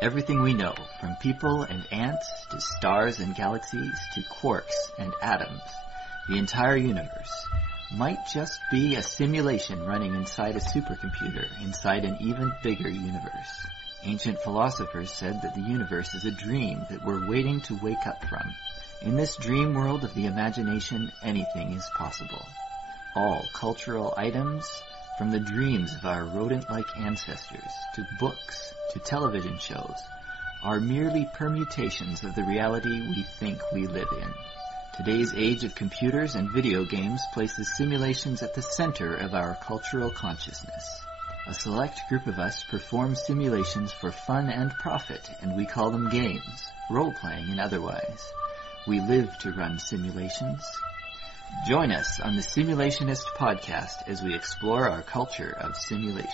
Everything we know, from people and ants to stars and galaxies to quarks and atoms, the entire universe, might just be a simulation running inside a supercomputer inside an even bigger universe. Ancient philosophers said that the universe is a dream that we're waiting to wake up from. In this dream world of the imagination, anything is possible. All cultural items, from the dreams of our rodent-like ancestors, to books, to television shows, are merely permutations of the reality we think we live in. Today's age of computers and video games places simulations at the center of our cultural consciousness. A select group of us perform simulations for fun and profit, and we call them games, role-playing and otherwise. We live to run simulations. Join us on the Simulationist podcast as we explore our culture of simulations.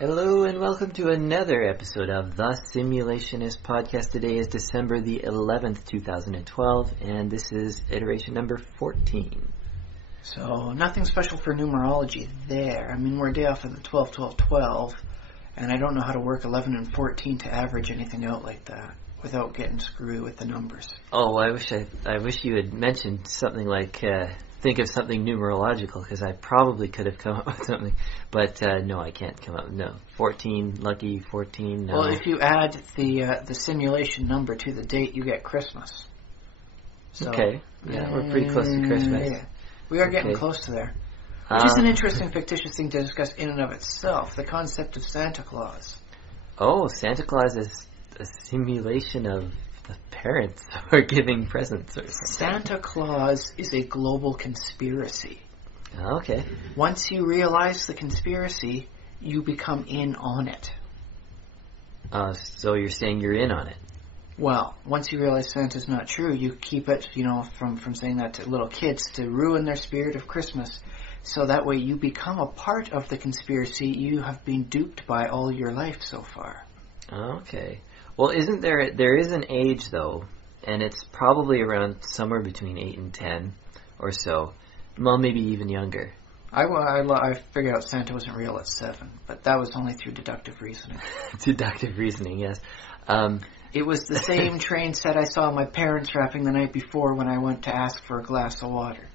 Hello and welcome to another episode of the Simulationist podcast. Today is December the 11th, 2012, and this is iteration number 14. So, nothing special for numerology there. I mean, we're a day off of the 12-12-12, and I don't know how to work 11 and 14 to average anything out like that without getting screwed with the numbers. Oh, I wish you had mentioned something like, think of something numerological, because I probably could have come up with something, but no, I can't come up with, no. 14, lucky 14, no. Well, if you add the simulation number to the date, you get Christmas. So, okay, yeah, we're pretty close to Christmas. Yeah. We are getting close to there. Which is an interesting fictitious thing to discuss in and of itself, the concept of Santa Claus. Oh, Santa Claus is a simulation of the parents who are giving presents or something. Santa Claus is a global conspiracy. Okay. Once you realize the conspiracy, you become in on it. So you're saying you're in on it? Well, once you realize Santa's not true, you keep it, from saying that to little kids to ruin their spirit of Christmas. So that way you become a part of the conspiracy you have been duped by all your life so far. Okay. Well, there is an age, though, and it's probably around somewhere between 8 and 10 or so. Well, maybe even younger. I figured out Santa wasn't real at 7, but that was only through deductive reasoning. Deductive reasoning, yes. It was the same train set I saw my parents wrapping the night before when I went to ask for a glass of water.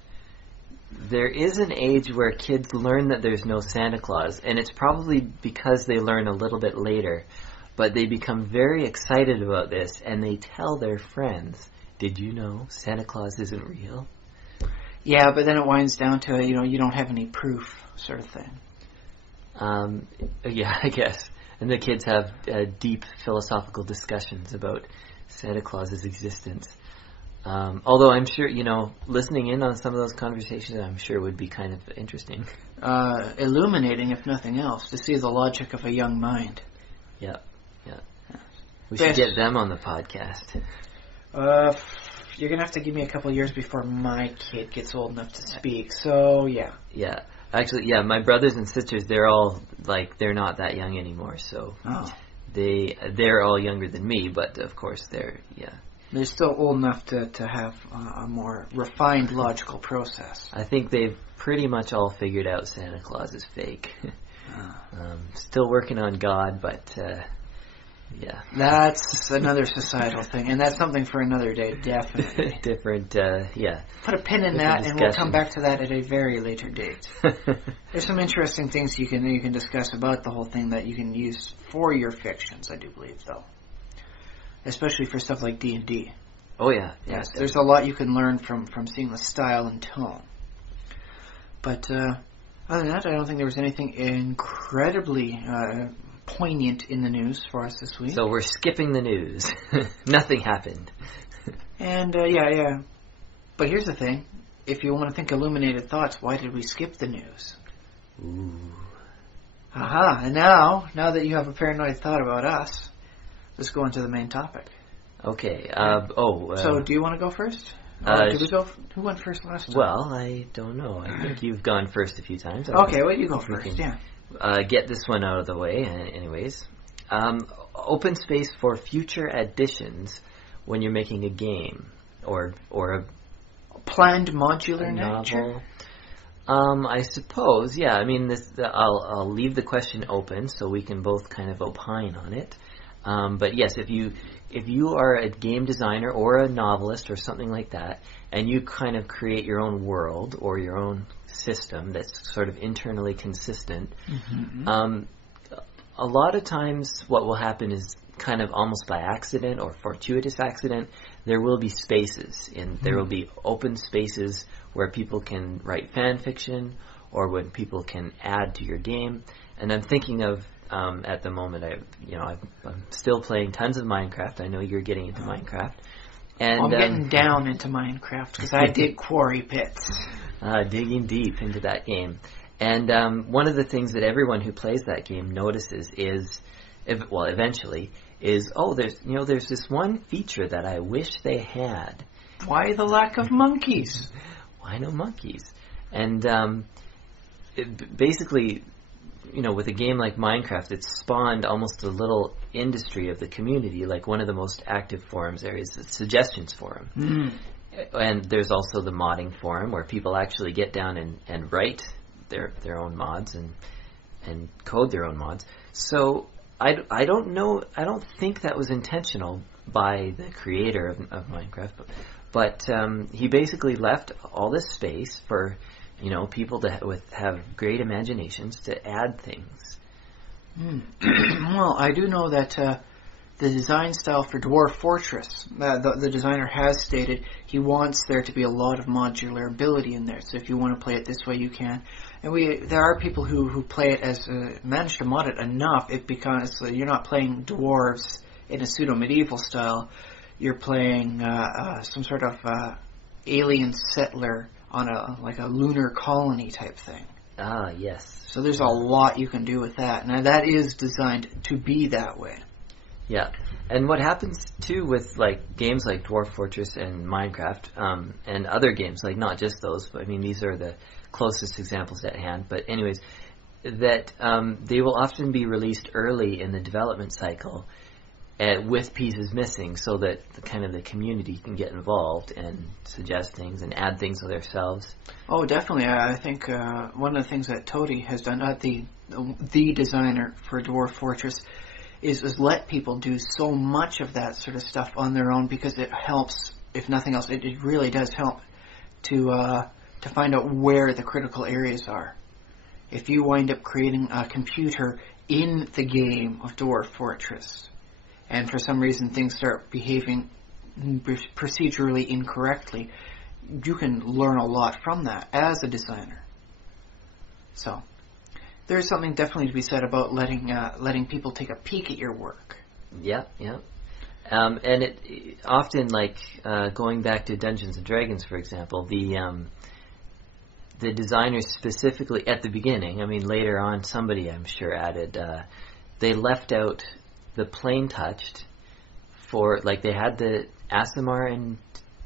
There is an age where kids learn that there's no Santa Claus, and it's probably because they learn a little bit later. But they become very excited about this, and they tell their friends, did you know Santa Claus isn't real? Yeah, but then it winds down to, you don't have any proof sort of thing. Yeah, I guess. And the kids have deep philosophical discussions about Santa Claus's existence. Although I'm sure, listening in on some of those conversations, I'm sure would be kind of interesting. Illuminating, if nothing else, to see the logic of a young mind. Yeah. We should get them on the podcast. You're going to have to give me a couple years before my kid gets old enough to speak, so yeah. Yeah. Actually, yeah, my brothers and sisters, they're all, they're not that young anymore, so they're all younger than me, but of course they're still old enough to have a more refined logical process. I think they've pretty much all figured out Santa Claus is fake. Still working on God, but yeah. That's another societal thing, and that's something for another day, definitely. Different, yeah. Put a pin in that, and we'll come back to that at a very later date. There's some interesting things you can discuss about the whole thing that you can use for your fictions, I do believe, though. Especially for stuff like D&D. Oh, yeah. Yes, there's a lot you can learn from seeing the style and tone. But other than that, I don't think there was anything incredibly poignant in the news for us this week. So we're skipping the news. Nothing happened. And, yeah. But here's the thing. If you want to think illuminated thoughts, why did we skip the news? Ooh. Aha, and now that you have a paranoid thought about us, let's go into the main topic. Okay, so do you want to go first? Who went first last time? Well, I don't know. I think you've gone first a few times. Okay, well, you go first, yeah. Get this one out of the way, anyways. Open space for future additions when you're making a game or a planned modular novel. I suppose, yeah. I mean, I'll leave the question open so we can both kind of opine on it. But yes, if you are a game designer or a novelist or something like that, and you kind of create your own world or your own system that's sort of internally consistent, a lot of times what will happen is kind of almost by accident or fortuitous accident, there will be spaces, and there will be open spaces where people can write fan fiction or when people can add to your game. And I'm thinking of at the moment, I'm still playing tons of Minecraft. I know you're getting into Minecraft. And I'm getting down into Minecraft because I dig quarry pits. Digging deep into that game. And one of the things that everyone who plays that game notices is, eventually, is, there's this one feature that I wish they had. Why the lack of monkeys? Why no monkeys? And basically, with a game like Minecraft, it's spawned almost a little industry of the community. Like one of the most active forums there is the Suggestions forum. And there's also the modding forum where people actually get down and write their own mods and code their own mods. So I don't know. I don't think that was intentional by the creator of Minecraft, but he basically left all this space for people to have great imaginations to add things. Well, I do know that the design style for Dwarf Fortress, the designer has stated he wants there to be a lot of modular ability in there. So if you want to play it this way, you can. And there are people who play it as manage to mod it enough. It becomes you're not playing dwarves in a pseudo medieval style. You're playing some sort of alien settler on a lunar colony type thing. Ah, yes. So there's a lot you can do with that. Now that is designed to be that way. Yeah, and what happens too with games like Dwarf Fortress and Minecraft, and other games, not just those, but I mean these are the closest examples at hand. But anyways, that they will often be released early in the development cycle, with pieces missing, so that the community can get involved and suggest things and add things of themselves. Oh, definitely. I think one of the things that Toady has done, the designer for Dwarf Fortress, is let people do so much of that sort of stuff on their own, because it helps, if nothing else, it really does help to find out where the critical areas are. If you wind up creating a computer in the game of Dwarf Fortress, and for some reason things start behaving procedurally incorrectly, you can learn a lot from that as a designer. So there's something definitely to be said about letting people take a peek at your work. Yeah. And it often, going back to Dungeons and Dragons, for example, the designers specifically at the beginning, I mean later on somebody I'm sure added, they left out the plain touched for, they had the Aasimar and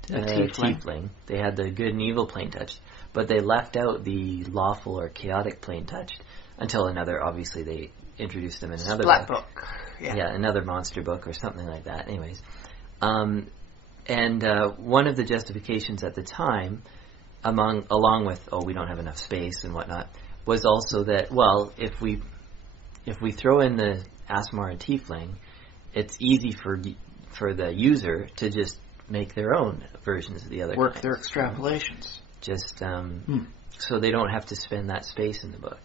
Tiefling. They had the good and evil plain touched, but they left out the lawful or chaotic plain touched until obviously they introduced them in another book. Yeah, another monster book or something like that. Anyways, and one of the justifications at the time, along with we don't have enough space and whatnot, was also that if we throw in the Aasimar and Tiefling, it's easy for the user to just make their own versions of the other work kinds. Their extrapolations. Just so they don't have to spend that space in the book.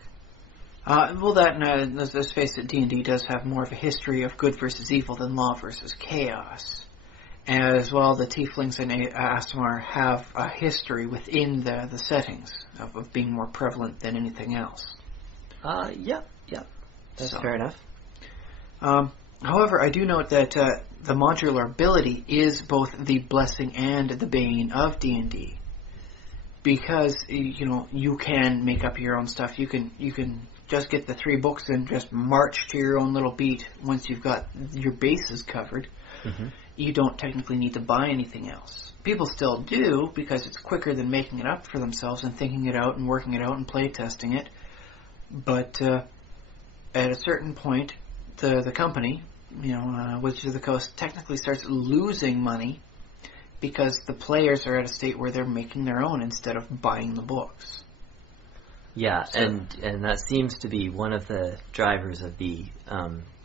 Let's face it, D&D does have more of a history of good versus evil than law versus chaos. As well, the Tieflings and Aasimar have a history within the settings of being more prevalent than anything else. Yeah. That's fair enough. However, I do note that the modular ability is both the blessing and the bane of D&D. Because, you can make up your own stuff. You can just get the 3 books and just march to your own little beat once you've got your bases covered. Mm-hmm. You don't technically need to buy anything else. People still do, because it's quicker than making it up for themselves and thinking it out and working it out and play testing it. But at a certain point, the company, Wizards of the Coast, technically starts losing money because the players are at a state where they're making their own instead of buying the books. Yeah, so, and that seems to be one of the drivers of the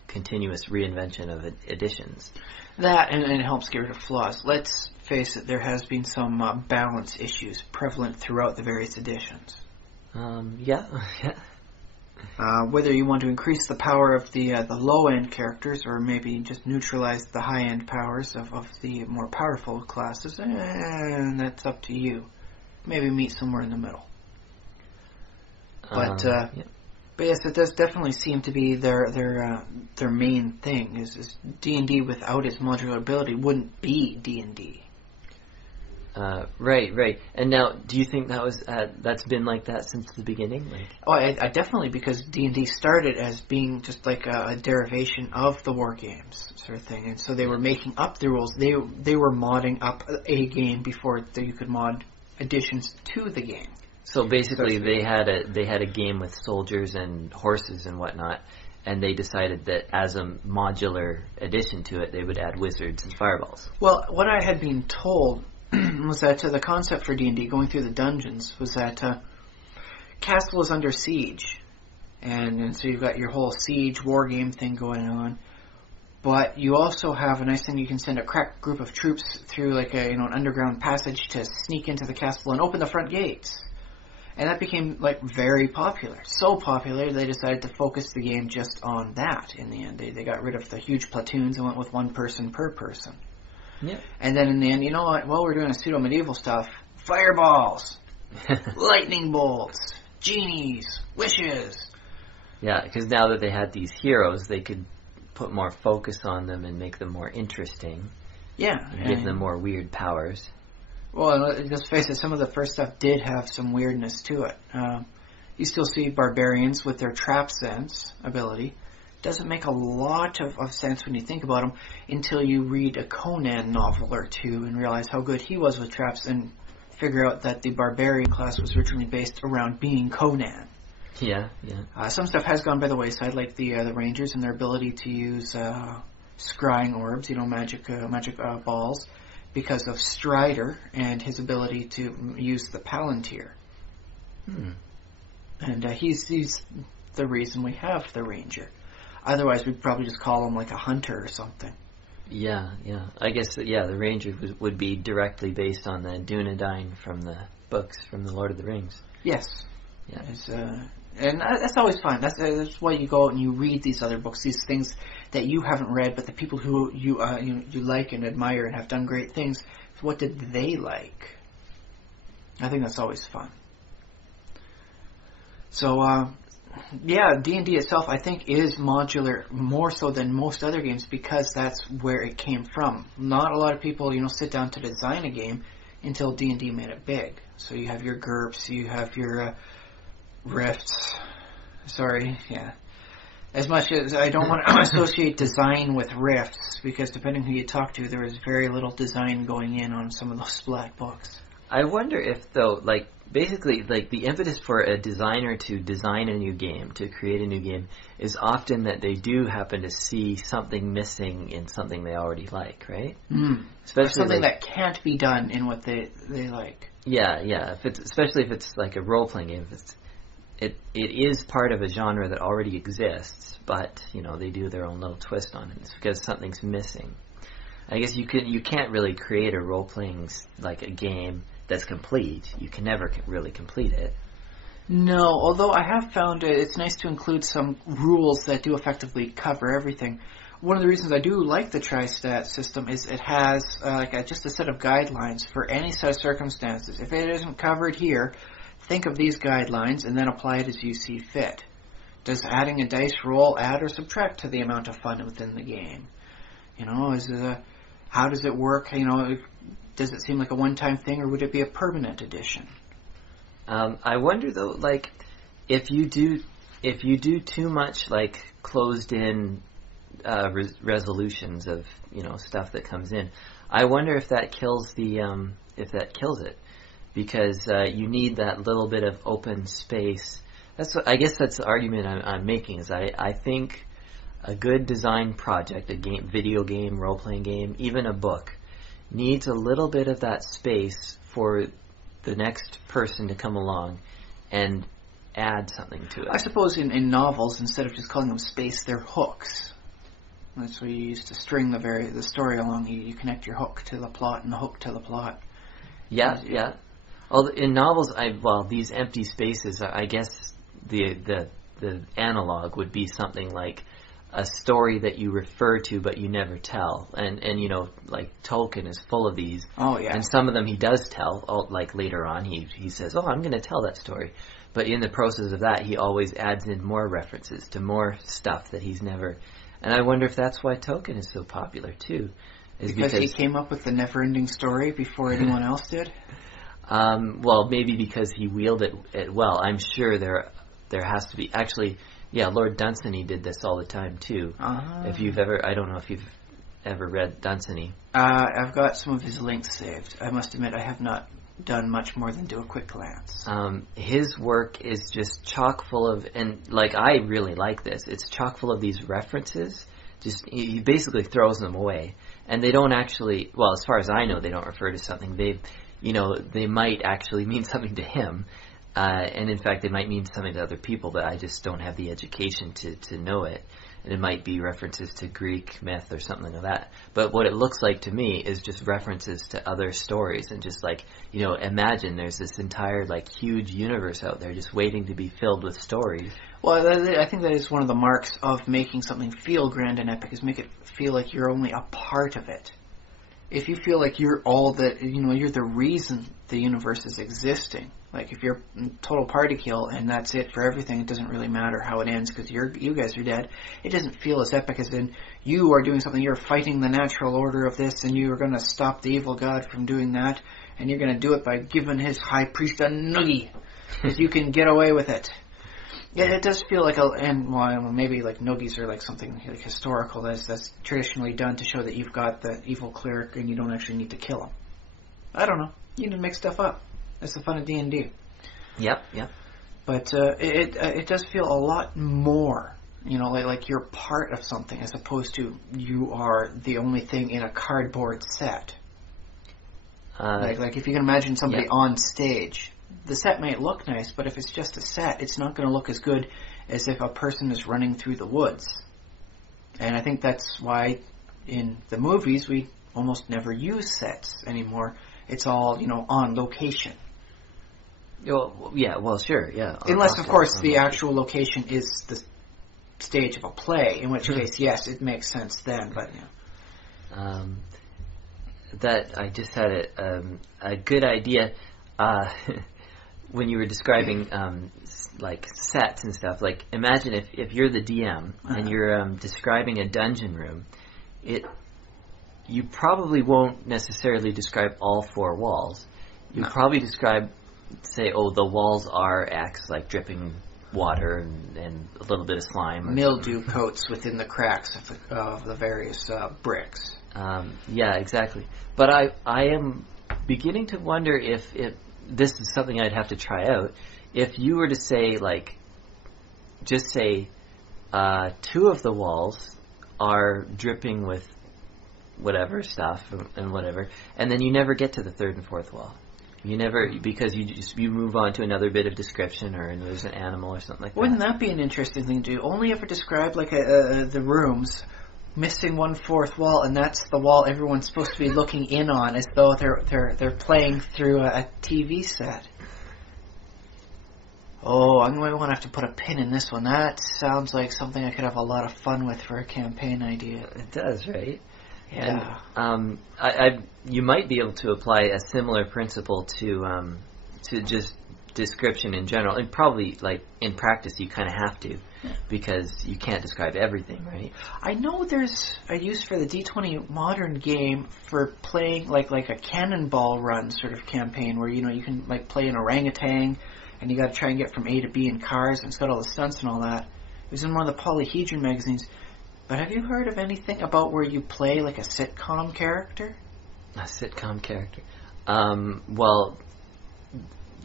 continuous reinvention of editions. That, and it helps get rid of flaws. Let's face it, there has been some balance issues prevalent throughout the various editions. Yeah. Whether you want to increase the power of the low-end characters or maybe just neutralize the high-end powers of the more powerful classes, that's up to you. Maybe meet somewhere in the middle. But yes, it does definitely seem to be their main thing. Is D&D without its modular ability wouldn't be D&D. Right. And now, do you think that was that's been like that since the beginning? I definitely, because D&D started as being just like a derivation of the war games sort of thing, and so they were making up the rules. They were modding up a game before you could mod additions to the game. So basically, they had a game with soldiers and horses and whatnot, and they decided that as a modular addition to it, they would add wizards and fireballs. Well, what I had been told was that the concept for D&D, going through the dungeons, was that castle is under siege, and so you've got your whole siege war game thing going on. But you also have a nice thing: you can send a crack group of troops through like an underground passage to sneak into the castle and open the front gates. And that became like very popular. So popular they decided to focus the game just on that in the end. They got rid of the huge platoons and went with one person per person. Yeah. And then in the end, you know what? While we're doing a pseudo-medieval stuff, fireballs, lightning bolts, genies, wishes. Yeah, because now that they had these heroes, they could put more focus on them and make them more interesting. Yeah. And give them more weird powers. Well, let's face it, some of the first stuff did have some weirdness to it. You still see barbarians with their trap sense ability. Doesn't make a lot of sense when you think about them until you read a Conan novel or two and realize how good he was with traps and figure out that the barbarian class was originally based around being Conan. Yeah. Some stuff has gone by the wayside, like the Rangers and their ability to use scrying orbs, magic balls, because of Strider and his ability to use the Palantir. And he's the reason we have the Ranger. Otherwise, we'd probably just call him like a hunter or something. Yeah. I guess, the Ranger would be directly based on the Dunedain from the books from the Lord of the Rings. Yes. Yeah. And that's always fun. That's why you go out and you read these other books, these things that you haven't read, but the people who you like and admire and have done great things. What did they like? I think that's always fun. So, D&D itself, I think, is modular more so than most other games because that's where it came from. Not a lot of people, sit down to design a game until D&D made it big. So you have your GURPS, you have your Rifts. Sorry, yeah. As much as I don't want to associate design with Rifts, because depending who you talk to, there is very little design going in on some of those black books. I wonder if, though, basically, the impetus for a designer to design a new game, to create a new game, is often that they do happen to see something missing in something they already like, right? Especially or something that can't be done in what they like. Yeah. Especially if it's like a role-playing game. It is part of a genre that already exists, but, they do their own little twist on it. It's because something's missing. I guess you can't really create a role-playing, a game that's complete. You can never really complete it. No, although I have found it's nice to include some rules that do effectively cover everything. One of the reasons I do like the Tri-Stat system is it has just a set of guidelines for any set of circumstances. If it isn't covered here, think of these guidelines and then apply it as you see fit. Does adding a dice roll add or subtract to the amount of fun within the game? How does it work? Does it seem like a one-time thing, or would it be a permanent addition? I wonder though, if you do too much closed-in resolutions of stuff that comes in, I wonder if that kills it, because you need that little bit of open space. I guess that's the argument I'm making. Is I think a good design project, a game, video game, role-playing game, even a book, needs a little bit of that space for the next person to come along and add something to it. I suppose in novels, instead of just calling them space, they're hooks. That's what you use to string the story along. You connect your hook to the plot and the hook to the plot. Yeah. Well, in novels, these empty spaces, I guess the analog would be something like a story that you refer to but you never tell. And like Tolkien is full of these. Oh, yeah. And some of them he does tell, like later on he says, I'm going to tell that story. But in the process of that, he always adds in more references to more stuff that he's never... And I wonder if that's why Tolkien is so popular, too. Because he came up with the never-ending story before anyone else did? Well, maybe because he wielded it well. I'm sure there has to be... Actually, yeah, Lord Dunsany did this all the time, too. If you've ever... I don't know if you've ever read Dunsany. I've got some of his links saved. I must admit, I have not done much more than do a quick glance. His work is just chock full of... And, like, I really like this. It's chock full of these references. Just he basically throws them away. And they don't actually... Well, as far as I know, they don't refer to something. They might actually mean something to him. And in fact, they might mean something to other people, but I just don't have the education to know it. And it might be references to Greek myth or something like that. But what it looks like to me is just references to other stories. And just like, imagine there's this entire like huge universe out there just waiting to be filled with stories. Well, I think that is one of the marks of making something feel grand and epic, is make it feel like you're only a part of it. If you feel like you're all that, you're the reason the universe is existing. Like, if you're total party kill and that's it for everything, it doesn't really matter how it ends because you guys are dead. It doesn't feel as epic as in you are doing something. You're fighting the natural order of this, and you are going to stop the evil god from doing that, and you're going to do it by giving his high priest a noogie, because you can get away with it. Yeah, it does feel like maybe like noogies are like something like historical that's traditionally done to show that you've got the evil cleric and you don't actually need to kill him. I don't know. You need to make stuff up. That's the fun of D&D. Yep. But it does feel a lot more, like you're part of something as opposed to you are the only thing in a cardboard set. Like if you can imagine somebody on stage, the set might look nice, but if it's just a set, it's not going to look as good as if a person is running through the woods. And I think that's why in the movies we almost never use sets anymore. It's all, on location. Well, sure, yeah. Unless, of course, the actual location is the stage of a play, in which case, yes, it makes sense then, but, That, I just had a good idea when you were describing, like, sets and stuff. Like, imagine if you're the DM and you're describing a dungeon room, you probably won't necessarily describe all four walls. You probably describe, say, the walls are X, like dripping water and a little bit of slime. Mildew coats within the cracks of the various bricks. Yeah, exactly. But I am beginning to wonder if this is something I'd have to try out. If you were to say, like, just say, two of the walls are dripping with whatever stuff and whatever, and then you never get to the third and fourth wall. You never, because you move on to another bit of description, or there's an animal or something like that. Wouldn't that be an interesting thing to do? Only ever describe like the rooms missing 1/4 wall, and that's the wall everyone's supposed to be looking in on, as though they're playing through a TV set. Oh, I'm going to want to have to put a pin in this one. That sounds like something I could have a lot of fun with for a campaign idea. It does, right? Yeah. And you might be able to apply a similar principle to just description in general, and probably like in practice you kind of have to, because you can't describe everything, right? I know there's a use for the D20 modern game for playing like a cannonball run sort of campaign where you can like play an orangutan and you got to try and get from A to B in cars, and it's got all the stunts and all that. It was in one of the Polyhedron magazines. But have you heard of anything about where you play like a sitcom character? A sitcom character? Well,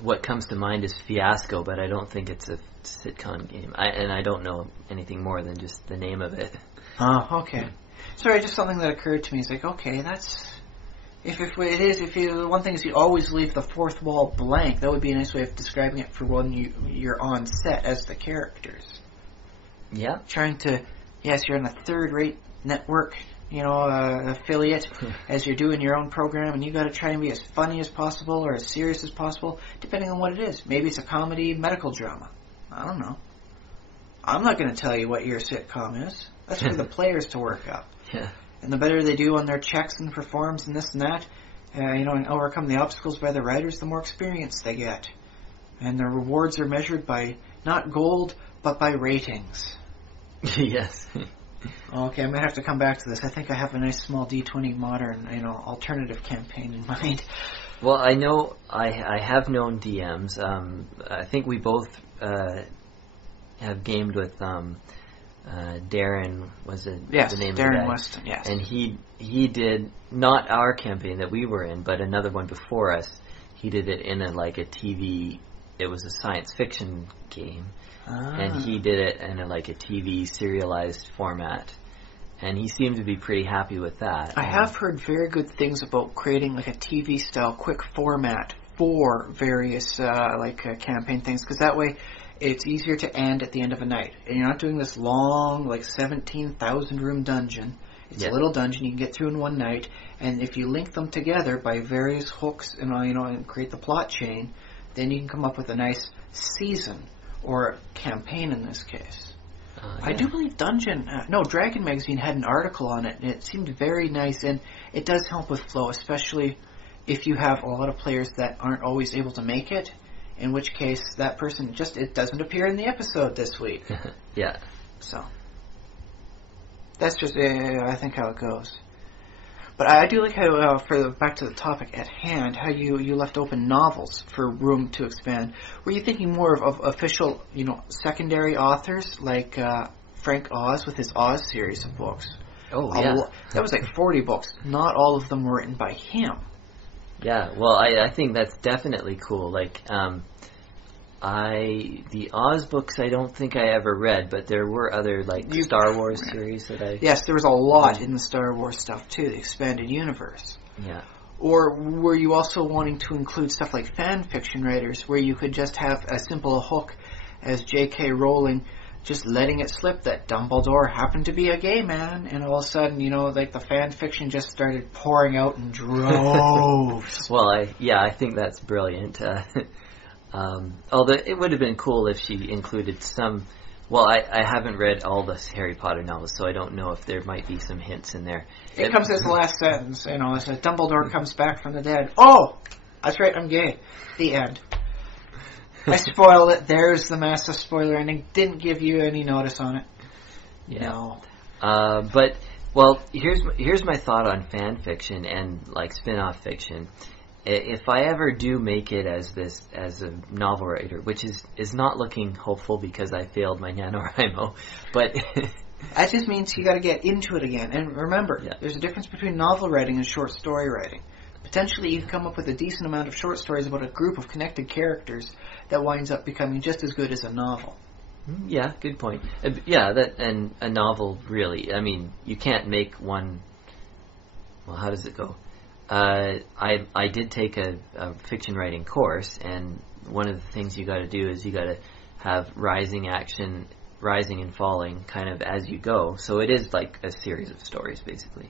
what comes to mind is Fiasco, but I don't think it's a sitcom game. I don't know anything more than just the name of it. Oh, okay. Sorry, just something that occurred to me. It's like, okay, One thing is you always leave the fourth wall blank. That would be a nice way of describing it for when you're on set as the characters. Yeah. Trying to, yes, you're on a third-rate network, affiliate, as you're doing your own program, and you got to try and be as funny as possible or as serious as possible, depending on what it is. Maybe it's a comedy, medical drama. I don't know. I'm not going to tell you what your sitcom is. That's for the players to work up. Yeah. And the better they do on their checks and performs and this and that, and overcome the obstacles by the writers, the more experience they get. And their rewards are measured by not gold, but by ratings. Yes. Okay, I'm going to have to come back to this. I think I have a nice small D20 modern, alternative campaign in mind. Well, I know I have known DMs. I think we both have gamed with Darren, was it yes, the name Darren of the guy? Weston, yes. And he did not our campaign that we were in, but another one before us. He did it in a TV. It was a science fiction game, and he did it in a TV serialized format. And he seemed to be pretty happy with that. I have heard very good things about creating a TV style quick format for various campaign things, because that way it's easier to end at the end of a night. And you're not doing this long, 17,000 room dungeon. It's a little dungeon you can get through in one night. And if you link them together by various hooks and create the plot chain, then you can come up with a nice season, or campaign in this case. I do believe Dragon Magazine had an article on it, and it seemed very nice, and it does help with flow, especially if you have a lot of players that aren't always able to make it. In which case, that person it doesn't appear in the episode this week. Yeah. So, that's just, I think, how it goes. But I do like how, back to the topic at hand, how you left open novels for room to expand. Were you thinking more of official, secondary authors, like Frank Oz with his Oz series of books? Oh, yeah. That was 40 books. Not all of them were written by him. Yeah, well, I think that's definitely cool. The Oz books I don't think I ever read, but there were other Star Wars series that I... Yes, there was a lot in the Star Wars stuff too, the expanded universe. Yeah. Or were you also wanting to include stuff like fan fiction writers, where you could just have a simple hook as J.K. Rowling just letting it slip that Dumbledore happened to be a gay man, and all of a sudden, the fan fiction just started pouring out in droves. Well, I think that's brilliant. Although it would have been cool if she included some... Well, I haven't read all the Harry Potter novels, so I don't know if there might be some hints in there. It comes as the last sentence, it says, Dumbledore comes back from the dead. Oh! That's right, I'm gay. The end. I spoiled it. There's the massive spoiler ending. Didn't give you any notice on it. Yeah. No. But here's my thought on fan fiction and spin-off fiction. If I ever do make it as a novel writer, which is not looking hopeful because I failed my NaNoWriMo, but that just means you got to get into it again. And remember, there's a difference between novel writing and short story writing. Potentially, you can come up with a decent amount of short stories about a group of connected characters that winds up becoming just as good as a novel. Yeah, good point. And a novel, really. I mean, you can't make one... Well, how does it go? I did take a fiction writing course, and one of the things you got to do is you got to have rising and falling kind of as you go. So it is like a series of stories, basically.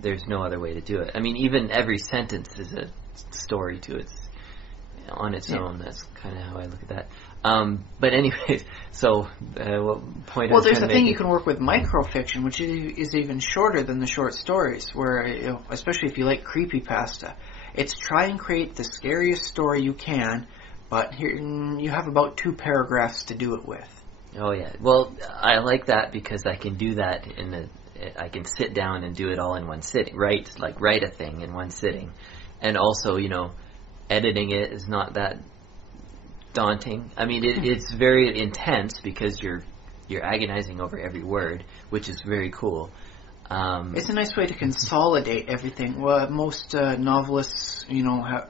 There's no other way to do it. I mean, even every sentence is a story on its own. That's kind of how I look at that. But anyways, so what point? Well, there's a thing you can work with microfiction, which is even shorter than the short stories. Where, especially if you like creepypasta, it's try and create the scariest story you can, but here you have about 2 paragraphs to do it with. Oh yeah, well I like that because I can do that I can sit down and do it all in one sitting, write a thing in one sitting, and also editing it is not that daunting. I mean, it's very intense because you're agonizing over every word, which is very cool. It's a nice way to consolidate everything. Well, most novelists,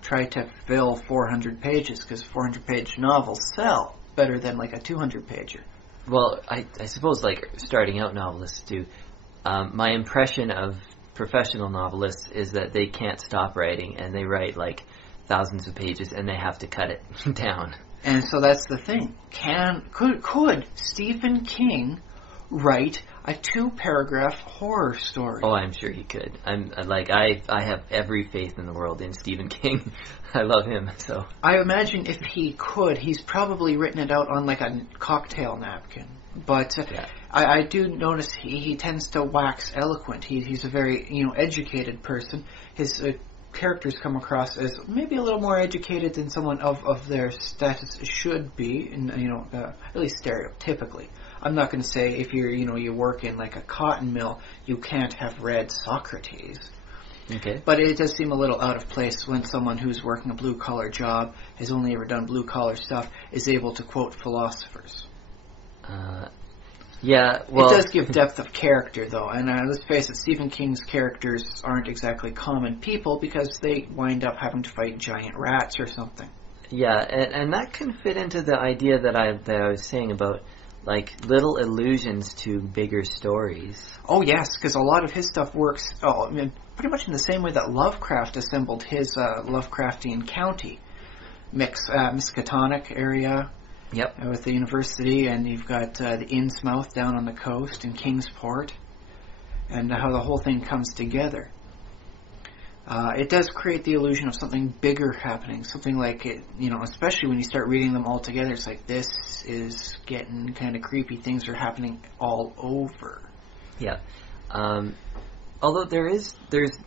try to fill 400 pages because 400-page novels sell better than a 200-pager. Well, I suppose starting out novelists do. My impression of professional novelists is that they can't stop writing, and they write like thousands of pages, and they have to cut it down. And so that's the thing. Could Stephen King write a 2-paragraph horror story? Oh, I'm sure he could. I have every faith in the world in Stephen King. I love him, so. I imagine if he could, he's probably written it out on like a cocktail napkin. But yeah. I do notice he tends to wax eloquent. He's a very educated person. His characters come across as maybe a little more educated than someone of their status should be, at least stereotypically. I'm not going to say if you work in like a cotton mill, you can't have read Socrates. Okay. But it does seem a little out of place when someone who's working a blue-collar job, has only ever done blue-collar stuff, is able to quote philosophers. Yeah, well... It does give depth of character, though, and let's face it, Stephen King's characters aren't exactly common people because they wind up having to fight giant rats or something. Yeah, and that can fit into the idea that I was saying about, like, little allusions to bigger stories. Oh, yes, because a lot of his stuff works pretty much in the same way that Lovecraft assembled his Lovecraftian county. Miskatonic area. Yep. With the university, and you've got the Innsmouth down on the coast in Kingsport, and how the whole thing comes together. It does create the illusion of something bigger happening, something like it, especially when you start reading them all together, it's like, this is getting kind of creepy, things are happening all over. Yeah. Although there's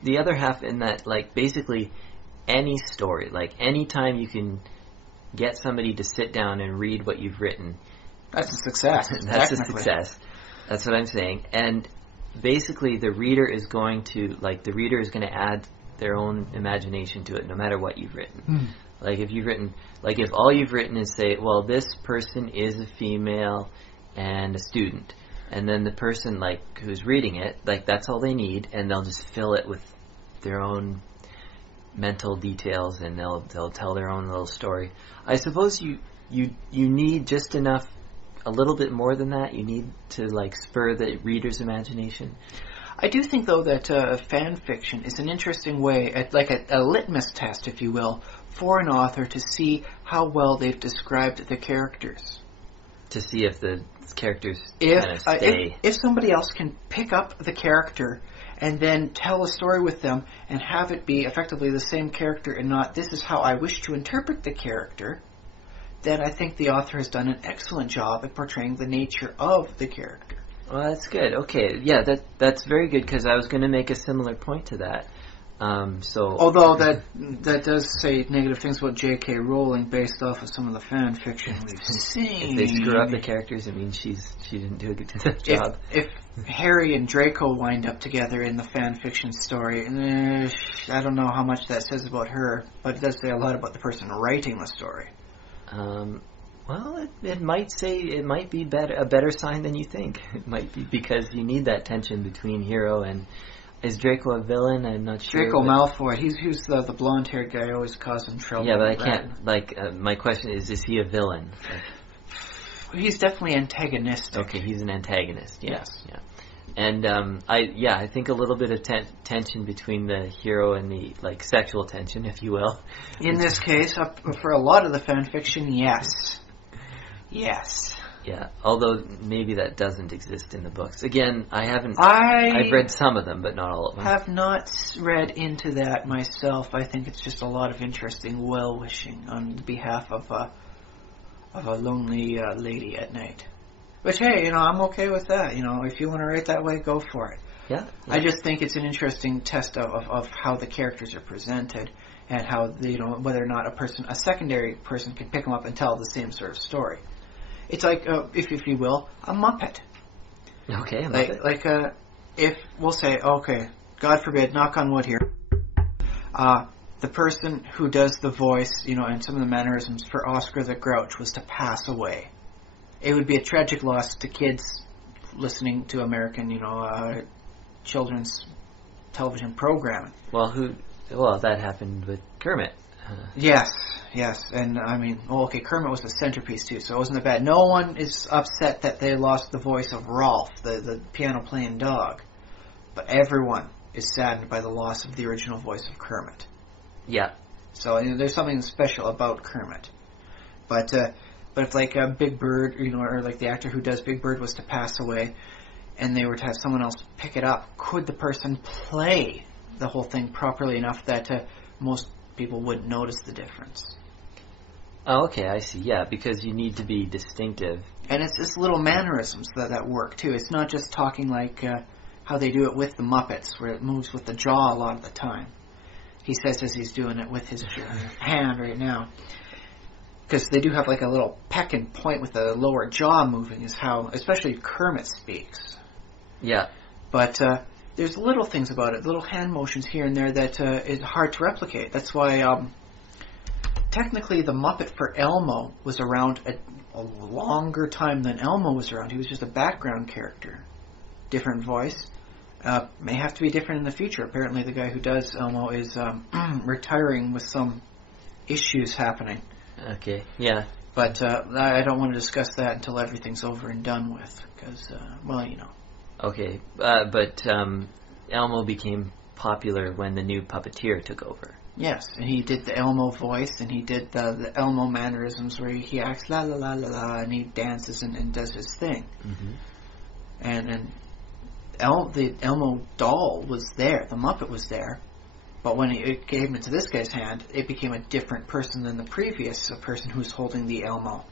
the other half in that, like, basically any story, like, any time you can get somebody to sit down and read what you've written. That's a success. That's a success. That's what I'm saying. And basically the reader is going to add their own imagination to it no matter what you've written. Like if all you've written is say, well, this person is a female and a student, and then the person who's reading it, that's all they need, and they'll just fill it with their own mental details, and they'll tell their own little story. I suppose you need just enough, a little bit more than that. You need to spur the reader's imagination. I do think, though, that fan fiction is an interesting way, a litmus test, if you will, for an author to see how well they've described the characters. To see if the characters kind of stay. If somebody else can pick up the character and then tell a story with them and have it be effectively the same character and not, this is how I wish to interpret the character, then I think the author has done an excellent job at portraying the nature of the character. Well, that's good. Okay, yeah, that's very good, because I was going to make a similar point to that. Although that does say negative things about J.K. Rowling based off of some of the fan fiction we've seen. If they screw up the characters, it means she didn't do a good job. If Harry and Draco wind up together in the fan fiction story, I don't know how much that says about her, but it does say a lot about the person writing the story. Well, it might be a better sign than you think. It might be, because you need that tension between hero and... Is Draco a villain? I'm not sure. Draco Malfoy. He's the blonde-haired guy always causing trouble. Yeah, but I can't... my question is he a villain? He's definitely antagonistic. Okay, he's an antagonist. Yes. Yeah. And I think a little bit of tension between the hero and the sexual tension, if you will. In this case, for a lot of the fan fiction, yes. Yes. Yeah, although maybe that doesn't exist in the books. Again, I've read some of them, but not all of them. I have not read into that myself. I think it's just a lot of interesting well-wishing on behalf of a lonely lady at night. But hey, I'm okay with that. If you want to write that way, go for it. Yeah. I just think it's an interesting test of how the characters are presented, and how whether or not a secondary person can pick them up and tell the same sort of story. It's like, if you will, a Muppet. Okay, a Muppet. If we'll say, okay, God forbid, knock on wood here, the person who does the voice, and some of the mannerisms for Oscar the Grouch was to pass away. It would be a tragic loss to kids listening to American, children's television programming. Well, that happened with Kermit. Yes, and Kermit was the centerpiece too, so it wasn't that bad. No one is upset that they lost the voice of Rolf, the piano-playing dog. But everyone is saddened by the loss of the original voice of Kermit. Yeah. So there's something special about Kermit. But if like Big Bird, or like the actor who does Big Bird was to pass away, and they were to have someone else pick it up, could the person play the whole thing properly enough that most people wouldn't notice the difference? Oh, okay, I see. Yeah, because you need to be distinctive. And it's just little mannerisms that work too. It's not just talking like how they do it with the Muppets, where it moves with the jaw a lot of the time. He says as he's doing it with his hand right now. Because they do have like a little peck and point with the lower jaw moving is how, especially Kermit speaks. Yeah. But there's little things about it, little hand motions here and there that is hard to replicate. That's why technically the Muppet for Elmo was around a longer time than Elmo was around. He was just a background character. Different voice. May have to be different in the future. Apparently the guy who does Elmo is retiring with some issues happening. Okay, yeah. But I don't want to discuss that until everything's over and done with. Because, Okay, but Elmo became popular when the new puppeteer took over. Yes, and he did the Elmo voice, and he did the Elmo mannerisms where he acts la la la la la, and he dances and does his thing. Mm-hmm. And the Elmo doll was there, the Muppet was there, but when it gave into this guy's hand, it became a different person than the previous person who was holding the Elmo.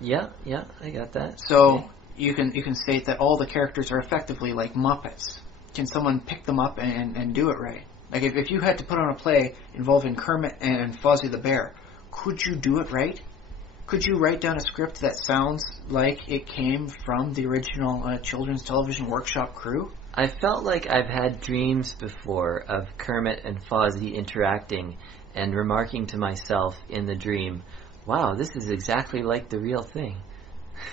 Yeah, I got that. So okay. you can state that all the characters are effectively like Muppets. Can someone pick them up and do it right? Like if you had to put on a play involving Kermit and Fozzie the Bear, could you do it right? Could you write down a script that sounds like it came from the original Children's Television Workshop crew? I felt like I've had dreams before of Kermit and Fozzie interacting and remarking to myself in the dream, wow, this is exactly like the real thing.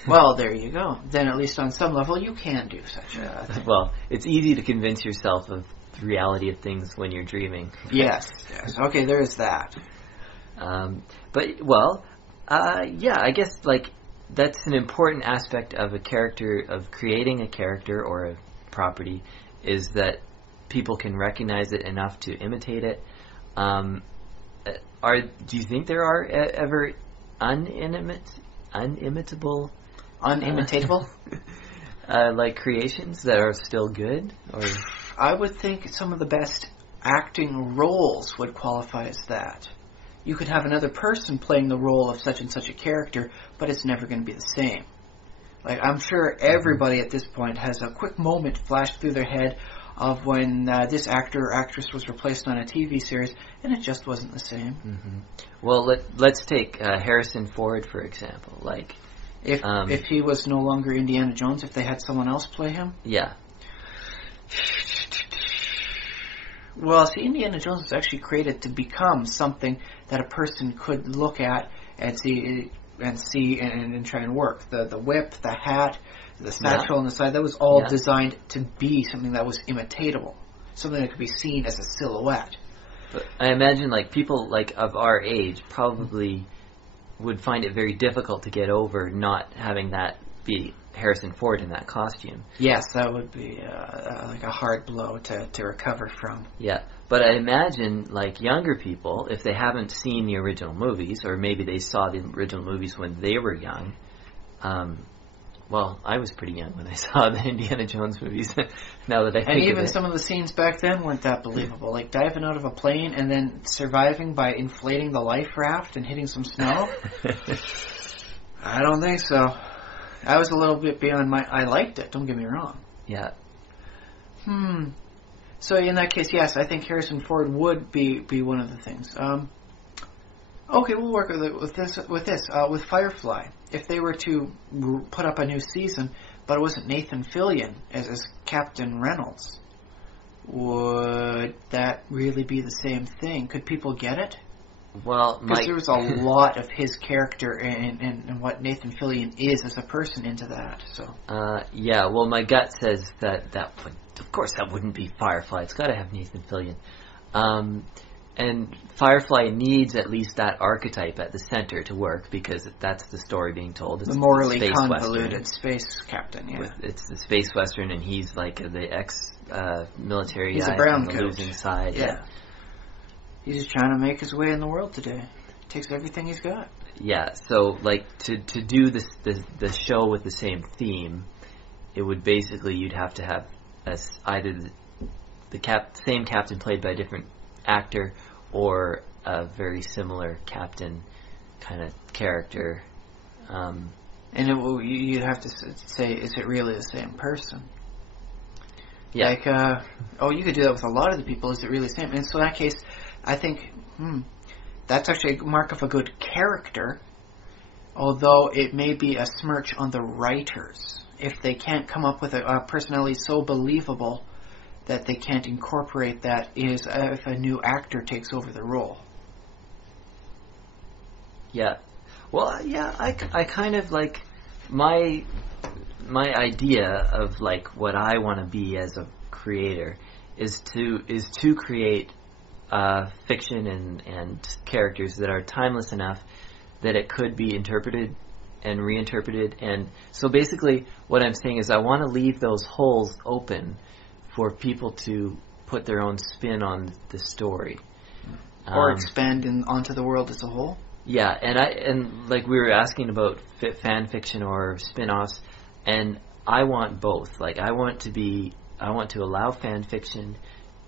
Well, there you go. Then at least on some level you can do such a thing. Well, it's easy to convince yourself of the reality of things when you're dreaming. Yes. Okay, there is that. Yeah, I guess like that's an important aspect of a character, of creating a character or a property, is that people can recognize it enough to imitate it. Do you think there are ever unimitable, like creations that are still good? Or I would think some of the best acting roles would qualify as that. You could have another person playing the role of such and such a character, but it's never going to be the same. Like, I'm sure everybody at this point has a quick moment flash through their head of when this actor or actress was replaced on a TV series, and it just wasn't the same. Mm-hmm. Well, let's take Harrison Ford, for example. Like, if he was no longer Indiana Jones, if they had someone else play him? Yeah. Well, see, Indiana Jones was actually created to become something that a person could look at and see and try and work. The whip, the hat, the satchel on the side, that was all designed to be something that was imitatable, something that could be seen as a silhouette. But I imagine like people like of our age probably would find it very difficult to get over not having that be Harrison Ford in that costume. Yes, that would be like a hard blow to recover from. Yeah, but I imagine like younger people, if they haven't seen the original movies, or maybe they saw the original movies when they were young. Well, I was pretty young when I saw the Indiana Jones movies. Now that I think of it. And even some of the scenes back then weren't that believable, like diving out of a plane and then surviving by inflating the life raft and hitting some snow. I don't think so. I was a little bit beyond my... I liked it, don't get me wrong. Yeah. So in that case, yes, I think Harrison Ford would be one of the things. Okay, we'll work with this. With Firefly, if they were to put up a new season, but it wasn't Nathan Fillion as Captain Reynolds, would that really be the same thing? Could people get it? Well, because there was a lot of his character and what Nathan Fillion is as a person into that. So yeah, well, my gut says that would, of course, that wouldn't be Firefly. It's got to have Nathan Fillion, and Firefly needs at least that archetype at the center to work, because that's the story being told. It's the morally space convoluted Western. Space captain. Yeah, it's the space western, and he's like the military He's guy a brown on the coat. losing side. Yeah. He's just trying to make his way in the world today. Takes everything he's got. Yeah, so like to do this the show with the same theme, it would basically you'd have to have either the same captain played by a different actor or a very similar captain kind of character. And you'd have to say, is it really the same person? Yeah. Like, you could do that with a lot of the people. Is it really the same? And so in that case, I think, that's actually a mark of a good character, although it may be a smirch on the writers if they can't come up with a personality so believable that they can't incorporate that if a new actor takes over the role. Yeah. Well, yeah, I kind of like my idea of like what I want to be as a creator is to create fiction and characters that are timeless enough that it could be interpreted and reinterpreted. And so basically what I'm saying is I want to leave those holes open for people to put their own spin on the story. Or expand onto the world as a whole. Yeah, and like we were asking about fan fiction or spin-offs, and I want both. Like I want to allow fan fiction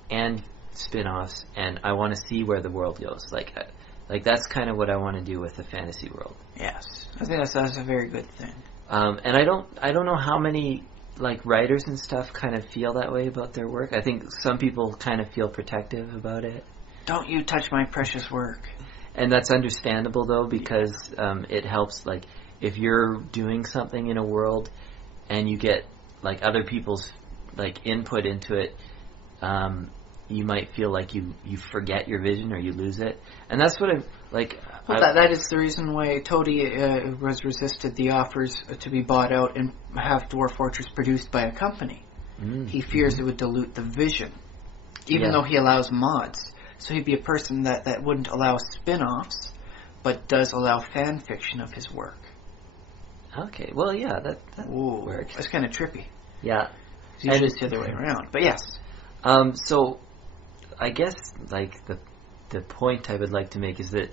and spin-offs, and I want to see where the world goes. Like that's kind of what I want to do with the fantasy world. Yes, I think that's a very good thing. And I don't know how many like writers and stuff kind of feel that way about their work. I think some people kind of feel protective about it. Don't you touch my precious work. And that's understandable though, because it helps. Like if you're doing something in a world and you get like other people's like input into it, you might feel like you forget your vision or you lose it. And that's what I'm like. Well, that is the reason why Toady was resisted the offers to be bought out and have Dwarf Fortress produced by a company. He fears it would dilute the vision, even though he allows mods. So he'd be a person that wouldn't allow spin-offs, but does allow fan fiction of his work. Okay, well, yeah, that works. That's kind of trippy. Yeah. It's usually the other way around, but yes. So, I guess, like, the point I would like to make is that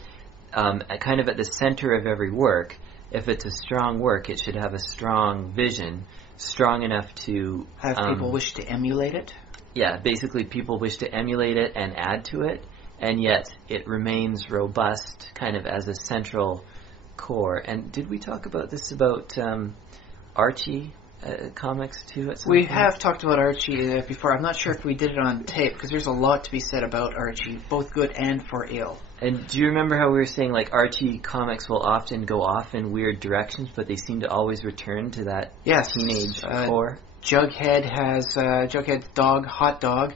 kind of at the center of every work, if it's a strong work, it should have a strong vision, strong enough to... have people wish to emulate it? Yeah, basically people wish to emulate it and add to it, and yet it remains robust kind of as a central core. And did we talk about this about Archie comics too at some We point? have talked about Archie before. I'm not sure if we did it on tape, because there's a lot to be said about Archie, both good and for ill. And do you remember how we were saying like Archie comics will often go off in weird directions, but they seem to always return to that teenage core? Jughead's dog, Hot Dog,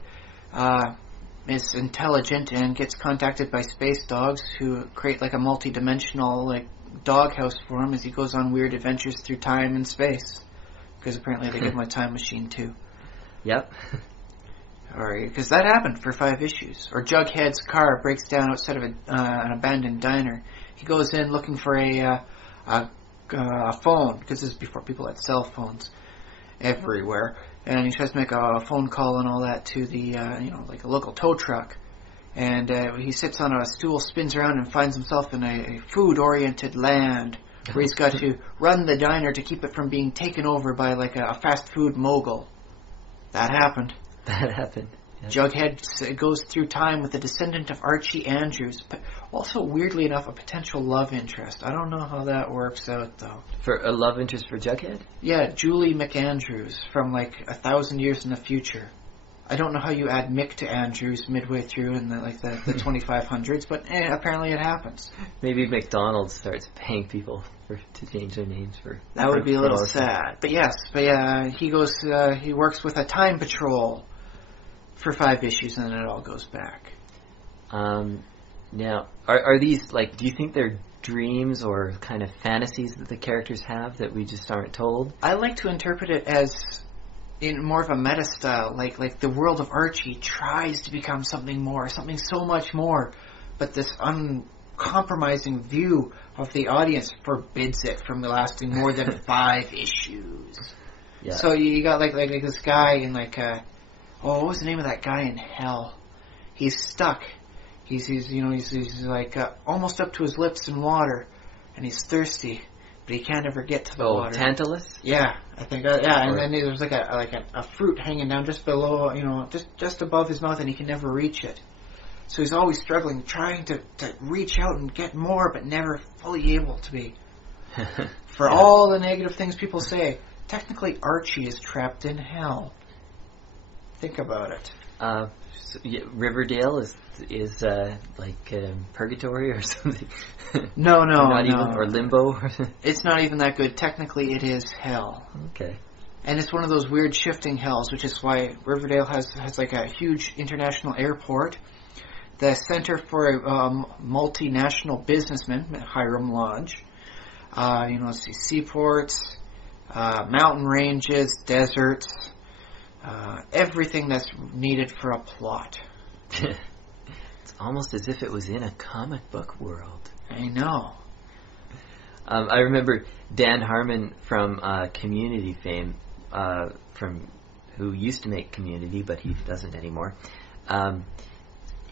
is intelligent and gets contacted by space dogs who create like a multi-dimensional like doghouse for him as he goes on weird adventures through time and space. Because apparently they give him a time machine too. Yep. Because that happened for 5 issues. Or Jughead's car breaks down outside of an abandoned diner. He goes in looking for a phone, because this is before people had cell phones everywhere, and he tries to make a phone call and all that to the like a local tow truck, and he sits on a stool, spins around, and finds himself in a food-oriented land where he's got to run the diner to keep it from being taken over by like a fast food mogul. That happened. Yep. Jughead goes through time with a descendant of Archie Andrews, but also, weirdly enough, a potential love interest. I don't know how that works out, though. For a love interest for Jughead? Yeah, Julie McAndrews from, 1,000 years in the future. I don't know how you add Mick to Andrews midway through in the 2500s, but apparently it happens. Maybe McDonald's starts paying people to change their names for... That would be a little sad. But yes, he works with a time patrol for 5 issues, and then it all goes back. Now, are these, do you think they're dreams or kind of fantasies that the characters have that we just aren't told? I like to interpret it as in more of a meta style, like the world of Archie tries to become something more, something so much more, but this uncompromising view of the audience forbids it from lasting more than 5 issues. Yeah. So you got like this guy in what was the name of that guy in hell? He's stuck. He's like almost up to his lips in water, and he's thirsty, but he can't ever get to the water. Oh, Tantalus? Yeah, I think. And then there's like a fruit hanging down just below, just above his mouth, and he can never reach it. So he's always struggling, trying to reach out and get more, but never fully able to be. For all the negative things people say, technically Archie is trapped in hell. Think about it. Riverdale is like purgatory or something. No, or limbo. It's not even that good. Technically, it is hell. Okay. And it's one of those weird shifting hells, which is why Riverdale has like a huge international airport, the center for a multinational businessman, Hiram Lodge. Seaports, mountain ranges, deserts. Everything that's needed for a plot. It's almost as if it was in a comic book world. I know. I remember Dan Harmon from Community fame, who used to make Community, but he doesn't anymore.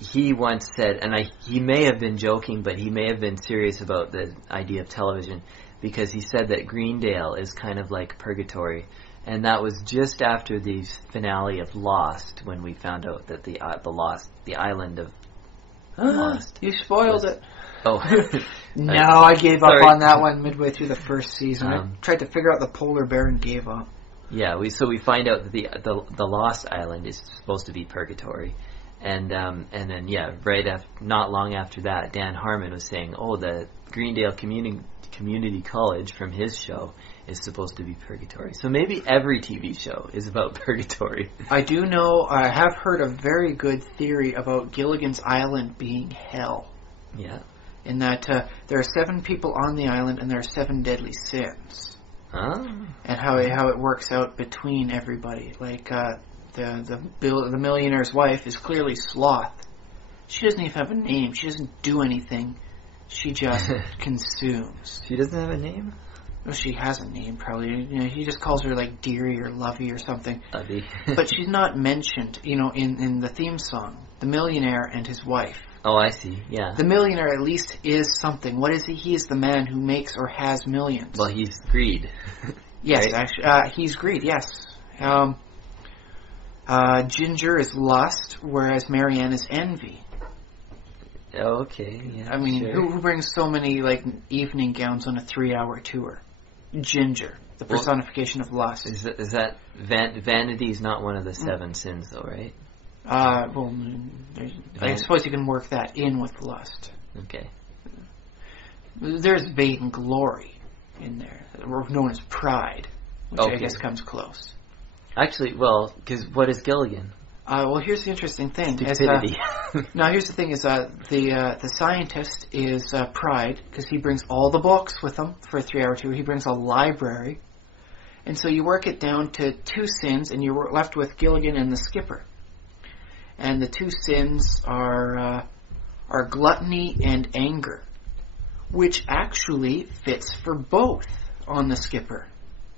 He once said, and he may have been joking, but he may have been serious about the idea of television, because he said that Greendale is kind of like purgatory. And that was just after the finale of Lost, when we found out that the island of Lost. You spoiled it. Oh. No, I gave up on that one midway through the first season. I tried to figure out the polar bear and gave up. Yeah, we find out that the Lost Island is supposed to be purgatory. And then not long after that, Dan Harmon was saying, the Greendale Community College from his show is supposed to be purgatory. So maybe every TV show is about purgatory. I have heard a very good theory about Gilligan's Island being hell. Yeah. In that there are 7 people on the island and there are 7 deadly sins. Huh? And how it works out between everybody. Like the millionaire's wife is clearly Sloth. She doesn't even have a name. She doesn't do anything. She just consumes. She doesn't have a name? Well, she has a name, probably. He just calls her, like, Dearie or Lovey or something. Lovey. But she's not mentioned, in the theme song. The millionaire and his wife. Oh, I see, yeah. The millionaire at least is something. What is he? He is the man who makes or has millions. Well, he's greed. Yes, right? Actually, he's greed, yes. Ginger is lust, whereas Marianne is envy. Okay, yeah. I mean, sure. who brings so many, like, evening gowns on a 3-hour tour? Ginger, the personification of lust. Is that vanity is not one of the 7 sins, though, right? I suppose you can work that in with lust. Okay. There's vainglory in there, known as pride, which I guess comes close. Actually, because what is Gilligan? Here's the interesting thing. Stupidity. Now, here's the thing: the scientist is Pride, because he brings all the books with him for a 3-hour tour. He brings a library, and so you work it down to 2 sins, and you're left with Gilligan and the skipper. And the 2 sins are gluttony and anger, which actually fits for both on the skipper.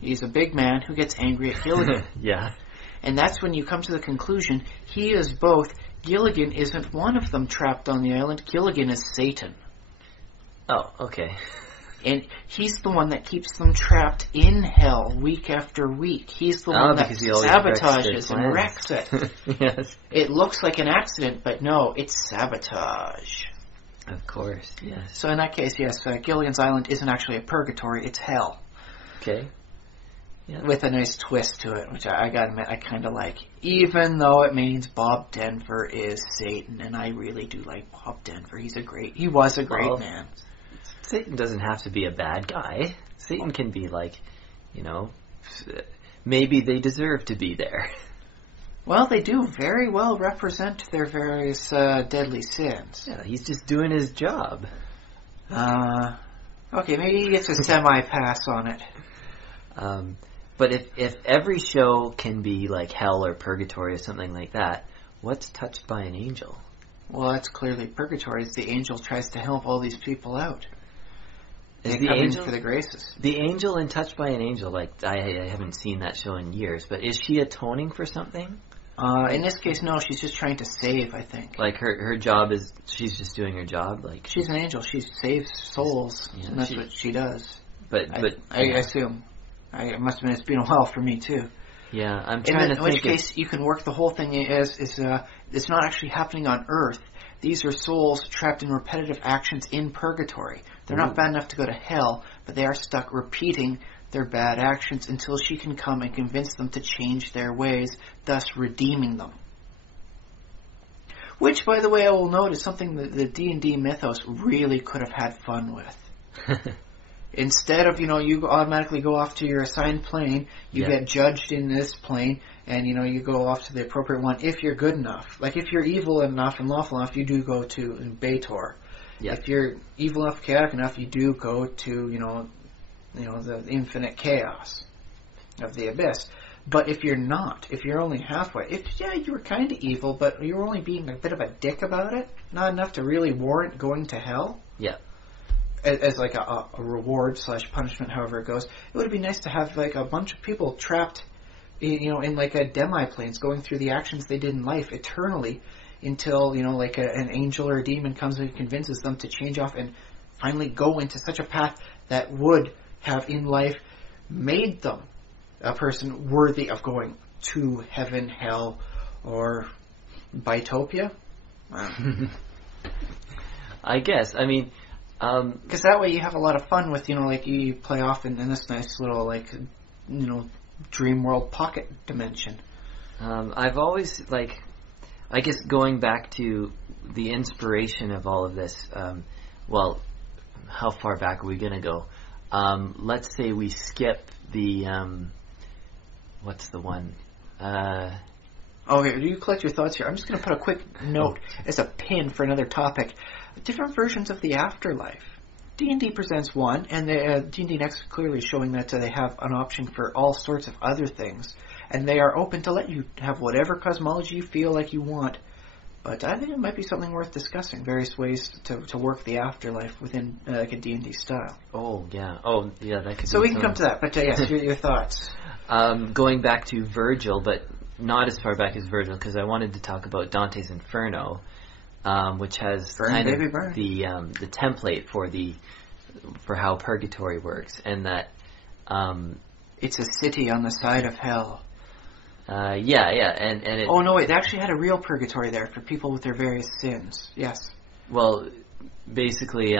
He's a big man who gets angry at Gilligan. Yeah. And that's when you come to the conclusion, he is both. Gilligan isn't one of them trapped on the island. Gilligan is Satan. Oh, okay. And he's the one that keeps them trapped in hell week after week. He's the one that sabotages and wrecks it. Yes. It looks like an accident, but no, it's sabotage. Of course, yes. So in that case, yes, Gilligan's Island isn't actually a purgatory, it's hell. Okay. Yeah. With a nice twist to it, which I gotta admit I kind of like. Even though it means Bob Denver is Satan, and I really do like Bob Denver. He was a great man. Satan doesn't have to be a bad guy. Satan can be like, maybe they deserve to be there. Well, they do very well represent their various deadly sins. Yeah, he's just doing his job. Okay, maybe he gets a semi-pass on it. But if every show can be like hell or purgatory or something like that, what's touched by an angel? Well, that's clearly purgatory. It's the angel tries to help all these people out. Is the angel for the graces? The angel in Touched by an Angel, like I haven't seen that show in years, but is she atoning for something? In this case, no, she's just trying to save, I think. Like her job is, she's just doing her job. Like she's an angel. She saves souls, and that's what she does. But I assume. It must have been. It's been a while for me too. Yeah, I'm trying to think. In which case, you can work the whole thing as it's not actually happening on Earth. These are souls trapped in repetitive actions in purgatory. They're not bad enough to go to hell, but they are stuck repeating their bad actions until she can come and convince them to change their ways, thus redeeming them. Which, by the way, I will note is something that the D&D mythos really could have had fun with. Instead of, you automatically go off to your assigned plane, you get judged in this plane, and, you go off to the appropriate one if you're good enough. Like, if you're evil enough and lawful enough, you do go to Baator. Yeah. If you're evil enough, chaotic enough, you do go to, the infinite chaos of the abyss. But if you're not, if you're only halfway, you were kind of evil, but you were only being a bit of a dick about it, not enough to really warrant going to hell. Yeah. As like a reward / punishment, however it goes, it would be nice to have like a bunch of people trapped, in like a demi-planes going through the actions they did in life eternally until, like an angel or a demon comes and convinces them to change off and finally go into such a path that would have in life made them a person worthy of going to heaven, hell, or Biotopia. I guess. I mean, because that way you have a lot of fun with, like you play off in this nice little, like, dream world pocket dimension. I've always, I guess going back to the inspiration of all of this, well, how far back are we going to go? Let's say we skip the, what's the one? Okay, you collect your thoughts here. I'm just going to put a quick note as a pin for another topic. Different versions of the afterlife. D&D presents one, and the D&D Next clearly showing that they have an option for all sorts of other things, and they are open to let you have whatever cosmology you feel like you want. But I think it might be something worth discussing, various ways to work the afterlife within like a D&D style. Oh, yeah, that could So be we can come to that, but yes, your thoughts. Going back to Virgil, but not as far back as Virgil, because I wanted to talk about Dante's Inferno, which has kind of the template for how purgatory works, and that it's a city on the side of hell. And it, oh no, wait! They actually had a real purgatory there for people with their various sins. Yes. Well, basically,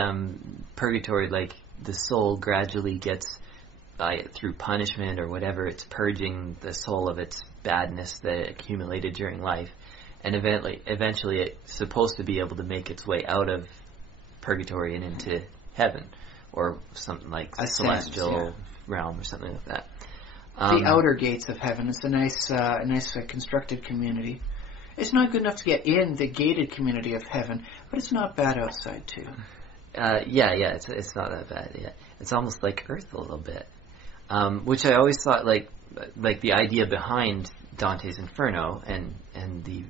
purgatory, like the soul gradually gets through punishment or whatever, it's purging the soul of its badness that accumulated during life, and eventually it's supposed to be able to make its way out of purgatory and into heaven, or something like a celestial realm or something like that. The outer gates of heaven. It's a nice constructed community. It's not good enough to get in the gated community of heaven, but it's not bad outside too. It's not that bad. Yeah, it's almost like Earth a little bit, which I always thought like the idea behind Dante's Inferno and the.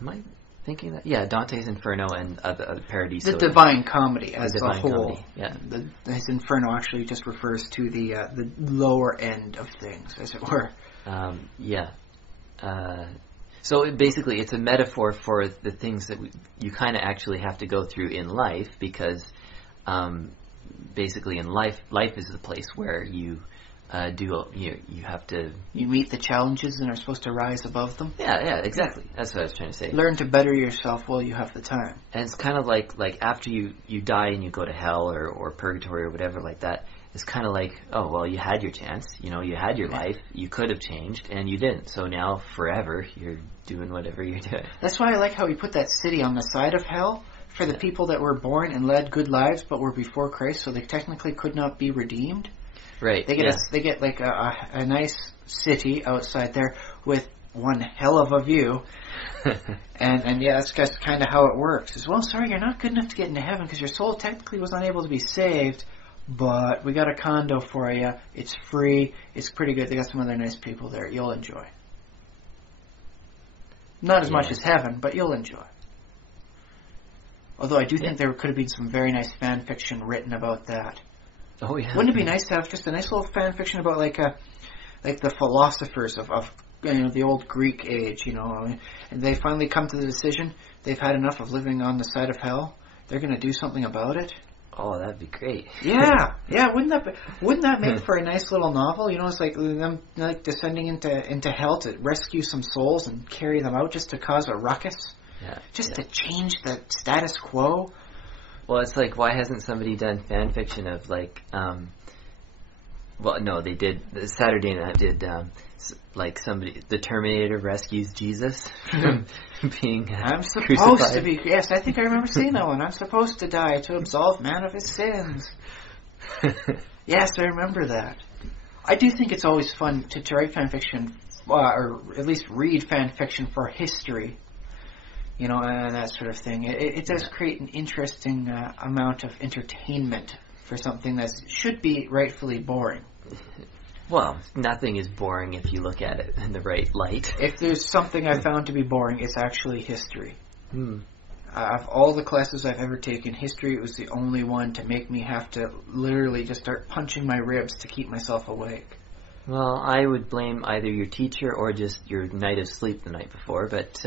Am I thinking that? Yeah, Dante's Inferno and Paradiso. The Divine Comedy as a whole. Comedy, yeah. His Inferno actually just refers to the lower end of things, as it were. So basically, it's a metaphor for the things that you kind of actually have to go through in life, because basically in life is the place where you you have to... You meet the challenges and are supposed to rise above them? Yeah, exactly. That's what I was trying to say. Learn to better yourself while you have the time. And it's kind of like after you die and you go to hell or purgatory or whatever like that, it's kind of like, oh, well, you had your chance. You had your life. You could have changed, and you didn't. So now, forever, you're doing whatever you're doing. That's why I like how he put that city on the side of hell for the people that were born and led good lives but were before Christ, so they technically could not be redeemed. Right. They get like a nice city outside there with one hell of a view, and that's just kind of how it works. As well, sorry, you're not good enough to get into heaven because your soul technically was unable to be saved, but we got a condo for you. It's free. It's pretty good. They got some other nice people there. You'll enjoy. Not as much as heaven, but you'll enjoy. Although I do think there could have been some very nice fan fiction written about that. Oh yeah. Wouldn't it be nice to have just a nice little fan fiction about like the philosophers of the old Greek age, and they finally come to the decision they've had enough of living on the side of hell. They're going to do something about it. Oh, that'd be great. Yeah. Wouldn't that make for a nice little novel? It's like them descending into hell to rescue some souls and carry them out just to cause a ruckus, to change the status quo. Well, it's like, why hasn't somebody done fan fiction of like, well, no, they did. Saturday Night did like somebody, the Terminator rescues Jesus from being I'm supposed crucified. to be. Yes, I think I remember seeing that one. I'm supposed to die to absolve man of his sins. Yes, I remember that. I do think it's always fun to write fan fiction, or at least read fan fiction for history. And that sort of thing. It does create an interesting amount of entertainment for something that should be rightfully boring. Well, nothing is boring if you look at it in the right light. If there's something I found to be boring, it's actually history. Of all the classes I've ever taken, history was the only one to make me have to literally just start punching my ribs to keep myself awake. Well, I would blame either your teacher or just your night of sleep the night before, but...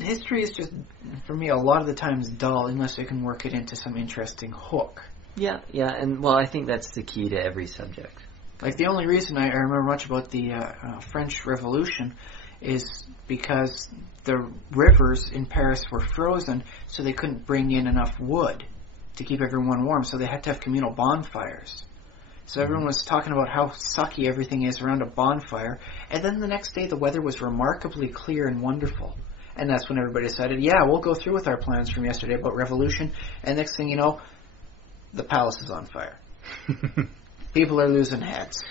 history is just, for me, a lot of the times dull unless I can work it into some interesting hook. Yeah, and well, I think that's the key to every subject. Like, the only reason I remember much about the French Revolution is because the rivers in Paris were frozen, so they couldn't bring in enough wood to keep everyone warm, so they had to have communal bonfires. So everyone was talking about how sucky everything is around a bonfire, and then the next day the weather was remarkably clear and wonderful. And that's when everybody decided, we'll go through with our plans from yesterday about revolution, and next thing you know, the palace is on fire. People are losing heads.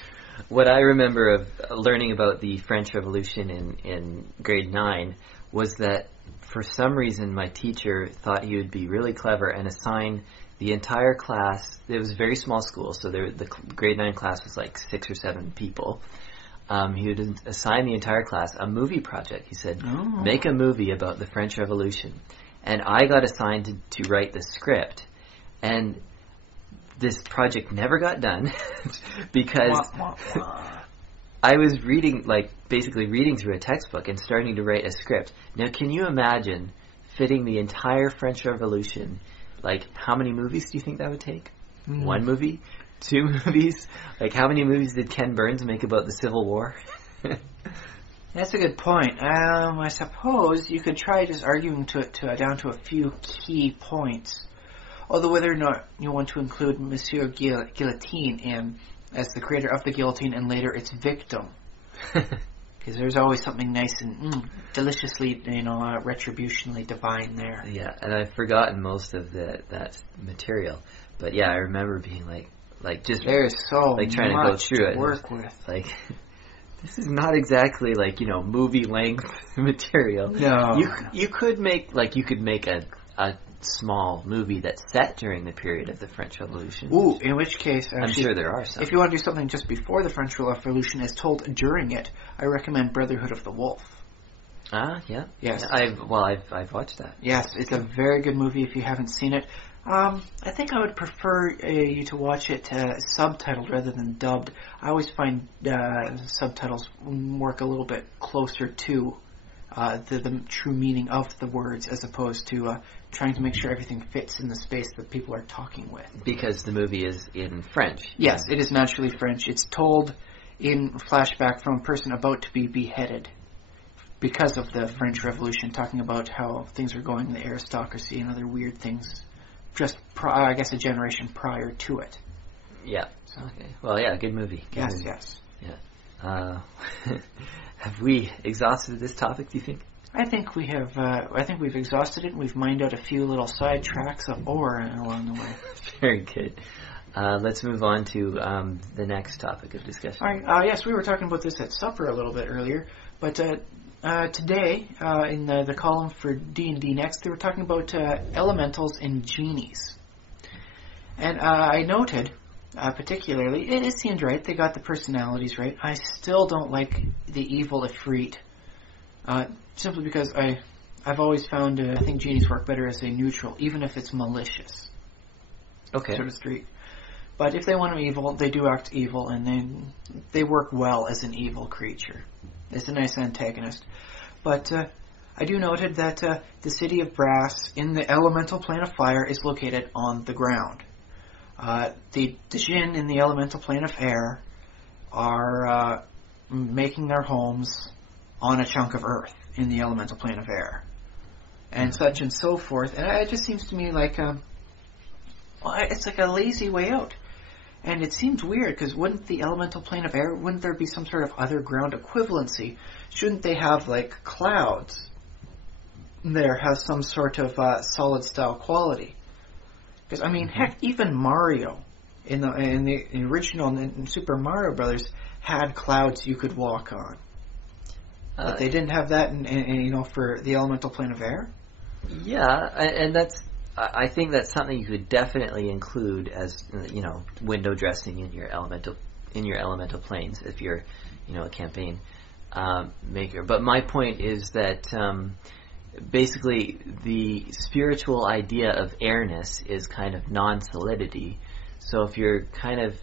What I remember of learning about the French Revolution in grade 9 was that for some reason my teacher thought he would be really clever and assign the entire class. It was a very small school, so the grade 9 class was like 6 or 7 people. He would assign the entire class a movie project. He said, make a movie about the French Revolution. And I got assigned to write the script. And this project never got done because I was basically reading through a textbook and starting to write a script. Now, can you imagine fitting the entire French Revolution? Like, how many movies do you think that would take? 1 movie? 2 movies? Like, how many movies did Ken Burns make about the Civil War? That's a good point. I suppose you could try just arguing down to a few key points. Although whether or not you want to include Monsieur Guillotine as the creator of the guillotine and later its victim. Because there's always something nice and deliciously, retributionally divine there. Yeah, and I've forgotten most of that material. But yeah, I remember being like just there's so like trying much to go through it. Work with. Like, this is not exactly movie length material. No, you could make a small movie that's set during the period of the French Revolution. Ooh, in which case, actually, I'm sure there are some. If you want to do something just before the French Revolution as told during it, I recommend Brotherhood of the Wolf. Ah, yeah. Yes. I've watched that. Yes, it's a very good movie if you haven't seen it. I think I would prefer you to watch it subtitled rather than dubbed. I always find subtitles work a little bit closer to the true meaning of the words as opposed to trying to make sure everything fits in the space that people are talking with. Because the movie is in French. Yes, it is naturally French. It's told in flashback from a person about to be beheaded because of the French Revolution, talking about how things were going in the aristocracy and other weird things just, I guess, a generation prior to it. Yeah. So. Okay. Well, yeah, good movie. Good yes, movie. yes. Yeah. Have we exhausted this topic, do you think? I think we have. I think we've exhausted it, and we've mined out a few little side tracks of ore along the way. Very good. Let's move on to the next topic of discussion. All right. Yes, we were talking about this at supper a little bit earlier, but today in the column for D&D Next, they were talking about elementals and genies, and I noted. Particularly, it seemed right. They got the personalities right. I still don't like the evil Ifrit, simply because I've always found I think genies work better as a neutral, even if it's malicious. Okay. So to speak. But if they want them evil, they do act evil, and they work well as an evil creature. It's a nice antagonist. But I do noted that the city of brass in the elemental plane of fire is located on the ground. The Jinn in the elemental plane of air are making their homes on a chunk of earth in the elemental plane of air, and such and so forth. And it just seems to me like it's like a lazy way out. And it seems weird, because wouldn't the elemental plane of air, wouldn't there be some sort of other ground equivalency? Shouldn't they have, like, clouds there have some sort of solid style quality? Because, I mean, heck, even Mario, in the original in Super Mario Brothers, had clouds you could walk on. But they didn't have that, for the elemental plane of air? Yeah, and I think that's something you could definitely include as window dressing in your elemental planes if you're a campaign maker. But my point is that basically the spiritual idea of airness is kind of non-solidity. So if you're kind of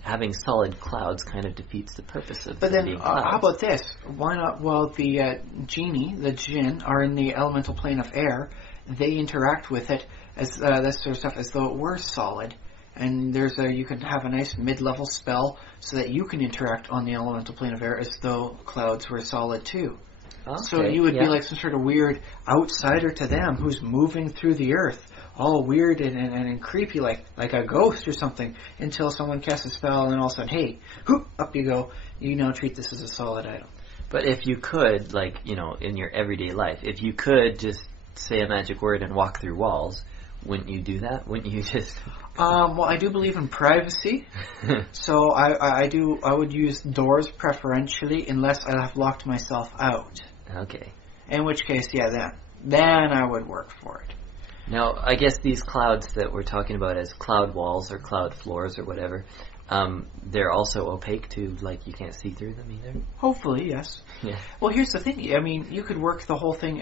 having solid clouds, kind of defeats the purpose of But then, being clouds. How about this? Why not? Well, the the Jinn, are in the elemental plane of air. They interact with it as this sort of stuff as though it were solid, and you can have a nice mid-level spell so that you can interact on the elemental plane of air as though clouds were solid too. Okay, so you would be like some sort of weird outsider to them who's moving through the earth, all weird and creepy, like a ghost or something, until someone casts a spell, and then all of a sudden, hey, whoop, up you go. You now treat this as a solid item. But if you could, in your everyday life, if you could just say a magic word and walk through walls, wouldn't you do that? Wouldn't you just... Well, I do believe in privacy, so I would use doors preferentially unless I have locked myself out. Okay. In which case, then I would work for it. Now, I guess these clouds that we're talking about as cloud walls or cloud floors or whatever, they're also opaque too, you can't see through them either? Hopefully, yes. Yeah. Well, here's the thing. I mean, you could work the whole thing,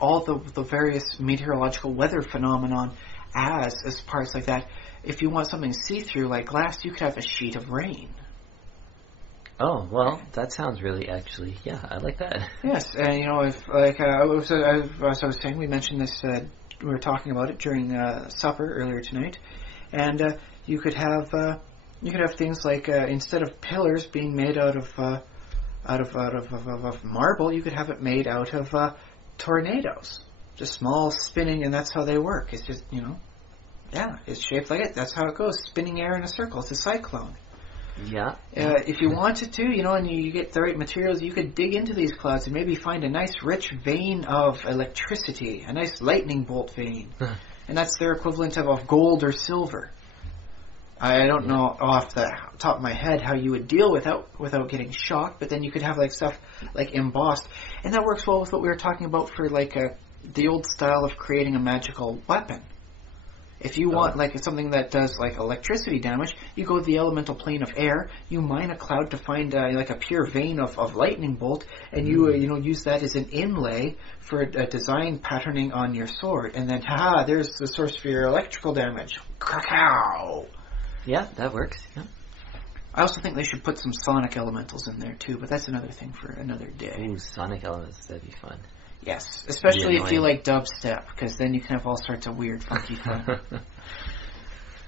all the various meteorological weather phenomenon as parts like that. If you want something see-through like glass, you could have a sheet of rain. Oh, well, that sounds really, actually, I like that. Yes, and if as I was saying, we mentioned this, we were talking about it during supper earlier tonight, and you could have things like instead of pillars being made out of marble, you could have it made out of tornadoes, just small spinning, and that's how they work. It's just it's shaped like it. That's how it goes, spinning air in a circle. It's a cyclone. Yeah. If you wanted to, and you get the right materials, you could dig into these clouds and maybe find a nice rich vein of electricity, a nice lightning bolt vein. And that's their equivalent of gold or silver. I don't know off the top of my head how you would deal without getting shocked, but then you could have stuff like embossed. And that works well with what we were talking about for the old style of creating a magical weapon. If you want something that does electricity damage, you go to the elemental plane of air, you mine a cloud to find a pure vein of lightning bolt, and you use that as an inlay for a design patterning on your sword, and then there's the source for your electrical damage. Cacao! Yeah, that works. Yeah. I also think they should put some sonic elementals in there too, but that's another thing for another day. Ooh, sonic elements, that'd be fun. Yes, especially if you like dubstep, because then you can have all sorts of weird, funky fun.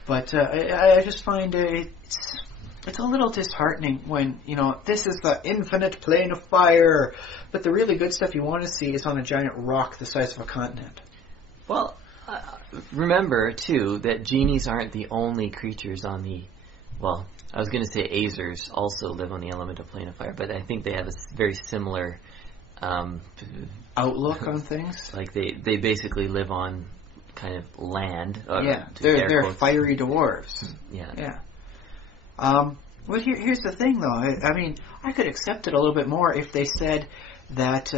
But I just find it's a little disheartening when, this is the infinite plane of fire, but the really good stuff you want to see is on a giant rock the size of a continent. Well, remember, too, that genies aren't the only creatures on the... Well, I was going to say Azers also live on the elemental plane of fire, but I think they have a very similar... outlook on things. They basically live on kind of land. They're fiery dwarves. Yeah. Well, here's the thing, though. I mean, I could accept it a little bit more if they said that.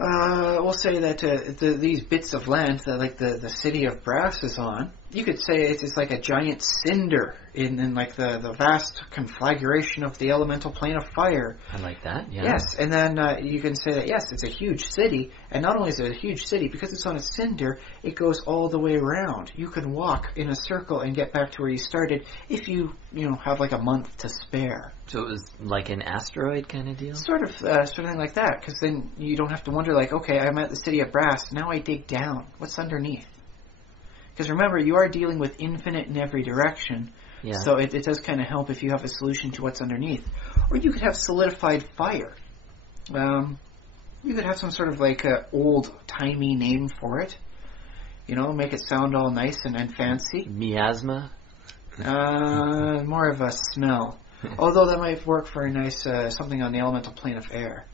We'll say that these bits of land that the city of brass is on, You could say it's like a giant cinder in like the vast conflagration of the elemental plane of fire. I like that, yeah. Yes, and then you can say that, yes, it's a huge city, and not only is it a huge city, because it's on a cinder, it goes all the way around. You can walk in a circle and get back to where you started if you have like a month to spare. So it was like an asteroid kind of deal? Sort of thing like that, because then you don't have to wonder, like, okay, I'm at the city of brass, now I dig down. What's underneath? Because remember, you are dealing with infinite in every direction, so it does kind of help if you have a solution to what's underneath. Or you could have solidified fire. You could have some sort of like old-timey name for it. Make it sound all nice and fancy. Miasma? More of a smell. Although that might work for a nice something on the elemental plane of air.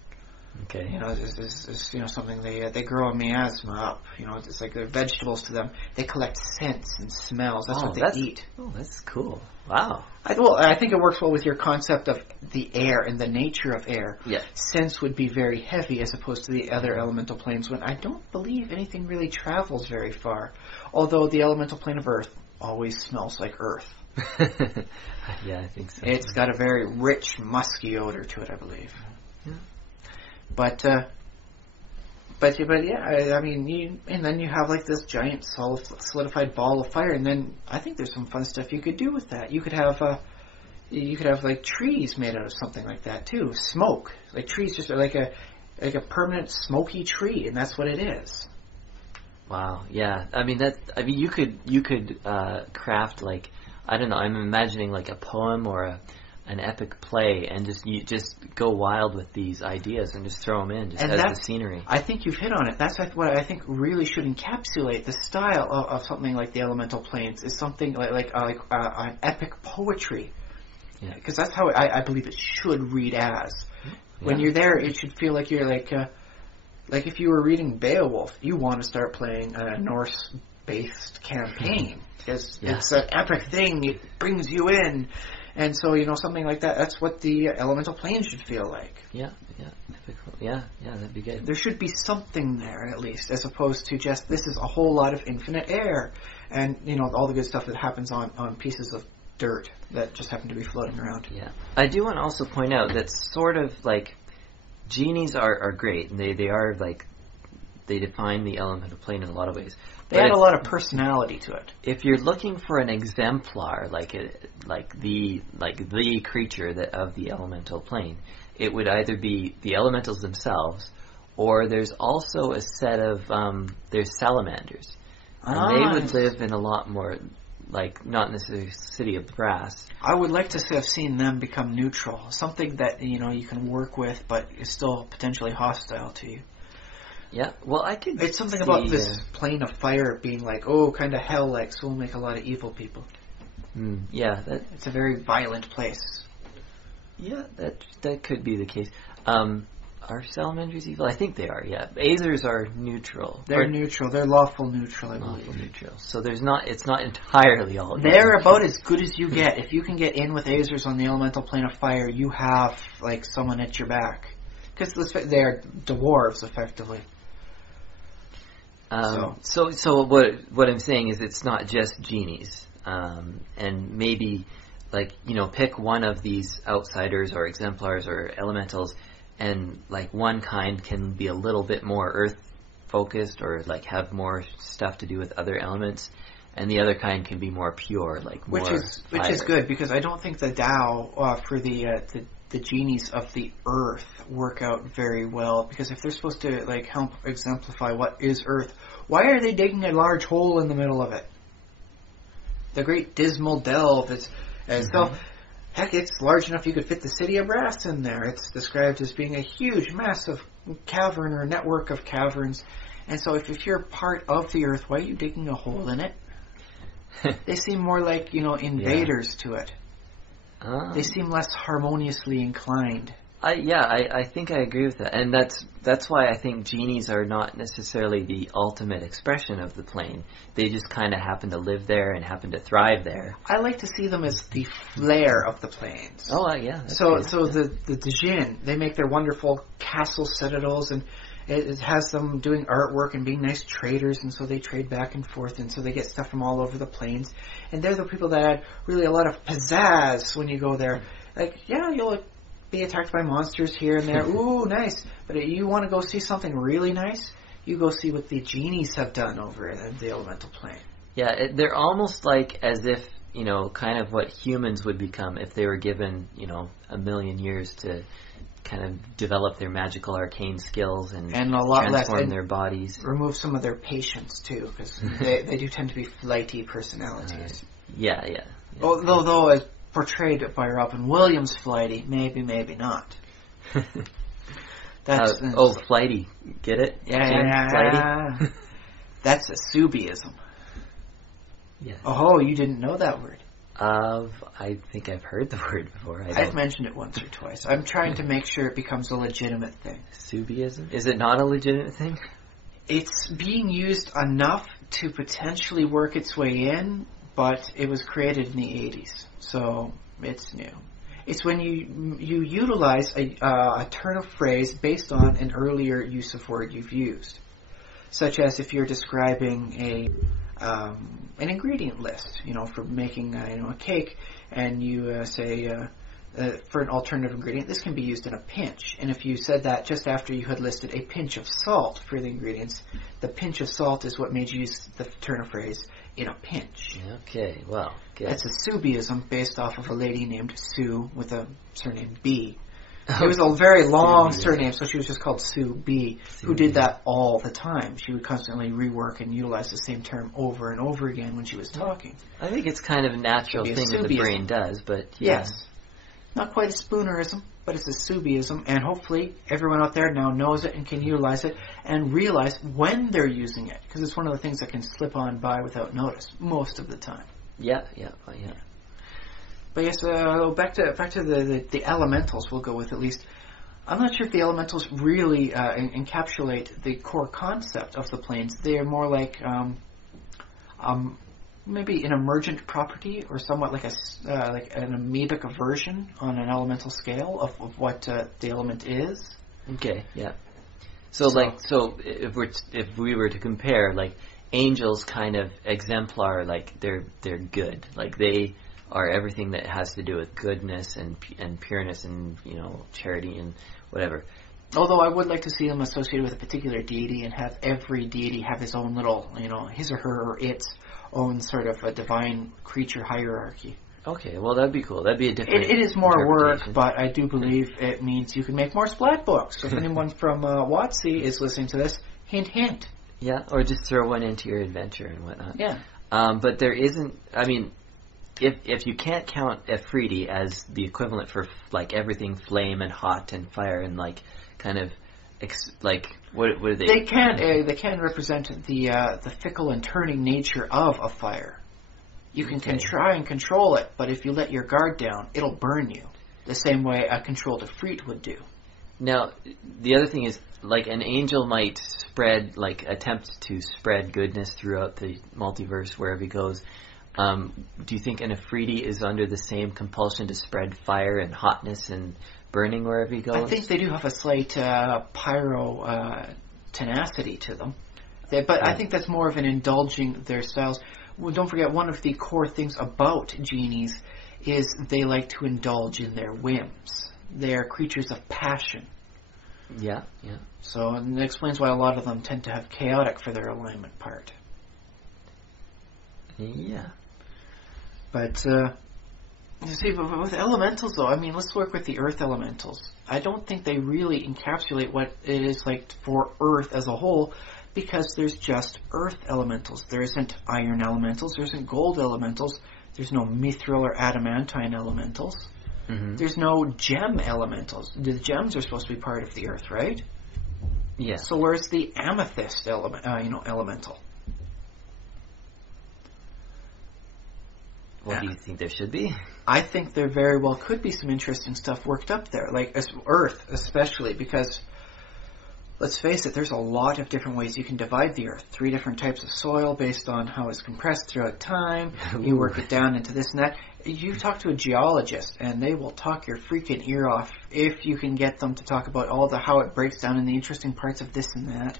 Okay. It's something they grow a miasma up. It's like they're vegetables to them. They collect scents and smells. That's what they eat. Oh, that's cool. Wow. I think it works well with your concept of the air and the nature of air. Yeah. Scents would be very heavy as opposed to the other elemental planes, when I don't believe anything really travels very far. Although the elemental plane of earth always smells like earth. Yeah, I think so. It's got a very rich, musky odor to it, I believe. Yeah. But yeah, I mean, and then you have like this giant solidified ball of fire, and then I think there's some fun stuff you could do with that. You could have like trees made out of something like that too. Smoke, like trees, just like a permanent smoky tree, and that's what it is. Wow. Yeah. I mean you could craft, like, I don't know, I'm imagining like a poem or an epic play, and just go wild with these ideas and just throw them in just as the scenery. I think you've hit on it. That's what I think really should encapsulate the style of something like the elemental planes, is something like an epic poetry. Yeah. Because that's how I believe it should read as. When you're there, it should feel like you're like if you were reading Beowulf, you want to start playing a Norse-based campaign. Because it's an epic thing. It brings you in. And so, something like that, that's what the elemental plane should feel like. Yeah, that'd be good. There should be something there, at least, as opposed to just, this is a whole lot of infinite air. And, all the good stuff that happens on pieces of dirt that just happen to be floating around. Yeah. I do want to also point out that sort of, like, genies are great. And they are, like, they define the elemental plane in a lot of ways. They add a lot of personality to it. If you're looking for an exemplar, like the creature of the elemental plane, it would either be the elementals themselves, or there's also a set of there's salamanders, and they would live in a lot more, like, not necessarily city of brass. I would like to have seen them become neutral, something that you can work with, but is still potentially hostile to you. Yeah, well, I could. It's something about this plane of fire being like, kind of hell-like, so we'll make a lot of evil people. Yeah, it's a very violent place. Yeah, that could be the case. Are salamanders evil? I think they are. Yeah, Aethers are neutral. They're neutral. They're lawful neutral. I believe. Lawful neutral. So it's not entirely all. They're about as good as you get. If you can get in with Aethers on the elemental plane of fire, you have like someone at your back, because they are dwarves effectively. So what I'm saying is, it's not just genies, and maybe, like, pick one of these outsiders or exemplars or elementals, and like one kind can be a little bit more earth focused, or like have more stuff to do with other elements, and the other kind can be more pure, like more which is good, because I don't think the Tao for the genies of the earth work out very well, because if they're supposed to like help exemplify what is earth, why are they digging a large hole in the middle of it? The great dismal delve heck, it's large enough you could fit the city of brass in there. It's described as being a huge, massive cavern or network of caverns. And so if you're part of the earth, why are you digging a hole in it? They seem more like, invaders to it. They seem less harmoniously inclined. I think I agree with that, and that's why I think genies are not necessarily the ultimate expression of the plane. They just kind of happen to live there and happen to thrive there. I like to see them as the flair of the planes. Oh, yeah. So the Djinn, they make their wonderful castle citadels, and It has them doing artwork and being nice traders, and so they trade back and forth, and so they get stuff from all over the plains. And they're the people that add really a lot of pizzazz when you go there. Like, yeah, you'll be attacked by monsters here and there. Ooh, nice. But if you want to go see something really nice, you go see what the genies have done over in the elemental plane. Yeah, they're almost like as if, kind of what humans would become if they were given, 1 million years to kind of develop their magical arcane skills and a lot transform less, their bodies. Remove some of their patience, too, because they do tend to be flighty personalities. Yeah. Though as portrayed by Robin Williams flighty, maybe not. That's flighty. Get it? Yeah. Flighty? That's a Subiism. Yeah. Oh, you didn't know that word? I think I've heard the word before. I've mentioned it once or twice. I'm trying to make sure it becomes a legitimate thing. Subiism? Is it not a legitimate thing? It's being used enough to potentially work its way in, but it was created in the 80s, so it's new. It's when you utilize a turn of phrase based on an earlier use of word you've used, such as if you're describing an ingredient list, for making a cake, and you say for an alternative ingredient, this can be used in a pinch. And if you said that just after you had listed a pinch of salt for the ingredients, the pinch of salt is what made you use the turn of phrase in a pinch. Okay, well, good. That's a Subiism based off of a lady named Sue with a surname B. It was a very long surname, so she was just called Sue B, who did that all the time. She would constantly rework and utilize the same term over and over again when she was talking. I think it's kind of a natural thing that the brain does, but yeah. Yes. Not quite a Spoonerism, but it's a Subiism, and hopefully everyone out there now knows it and can utilize it and realize when they're using it, because it's one of the things that can slip on by without notice most of the time. Yeah. But yes, back to the elementals we'll go with at least. I'm not sure if the elementals really encapsulate the core concept of the planes. They are more like maybe an emergent property, or somewhat like an amoebic version on an elemental scale of what the element is. Okay, yeah. So if we were to compare, like, angels kind of exemplar, like they're good, like they are everything that has to do with goodness and pureness and charity and whatever. Although I would like to see them associated with a particular deity and have every deity have his own little, his or her or its own sort of a divine creature hierarchy. Okay, well that'd be cool. That'd be a different. It is more work, but I do believe it means you can make more splat books. So if anyone from WotC is listening to this, hint, hint. Yeah, or just throw one into your adventure and whatnot. Yeah. But there isn't. I mean, if you can't count Efreeti as the equivalent for like everything flame and hot and fire and like kind of what are they? They can represent the fickle and turning nature of a fire. You can try and control it, but if you let your guard down, it'll burn you. The same way a controlled Efreet would do. Now, the other thing is, like, an angel might attempt to spread goodness throughout the multiverse wherever he goes. Do you think an Efreeti is under the same compulsion to spread fire and hotness and burning wherever he goes? I think they do have a slight pyro tenacity to them. I think that's more of an indulging their styles. Well, don't forget, one of the core things about genies is they like to indulge in their whims. They are creatures of passion. Yeah. So and that explains why a lot of them tend to have chaotic for their alignment part. Yeah. But, you see, with elementals, though, I mean, let's work with the earth elementals. I don't think they really encapsulate what it is like for earth as a whole, because there's just earth elementals. There isn't iron elementals, there isn't gold elementals, there's no mithril or adamantine elementals. Mm-hmm. There's no gem elementals. The gems are supposed to be part of the earth, right? Yeah. So where's the amethyst elemental? What do you think there should be? I think there very well could be some interesting stuff worked up there, like Earth especially, because let's face it, there's a lot of different ways you can divide the Earth. 3 different types of soil based on how it's compressed throughout time. You work it down into this and that. You talk to a geologist, and they will talk your freaking ear off if you can get them to talk about all the how it breaks down and the interesting parts of this and that.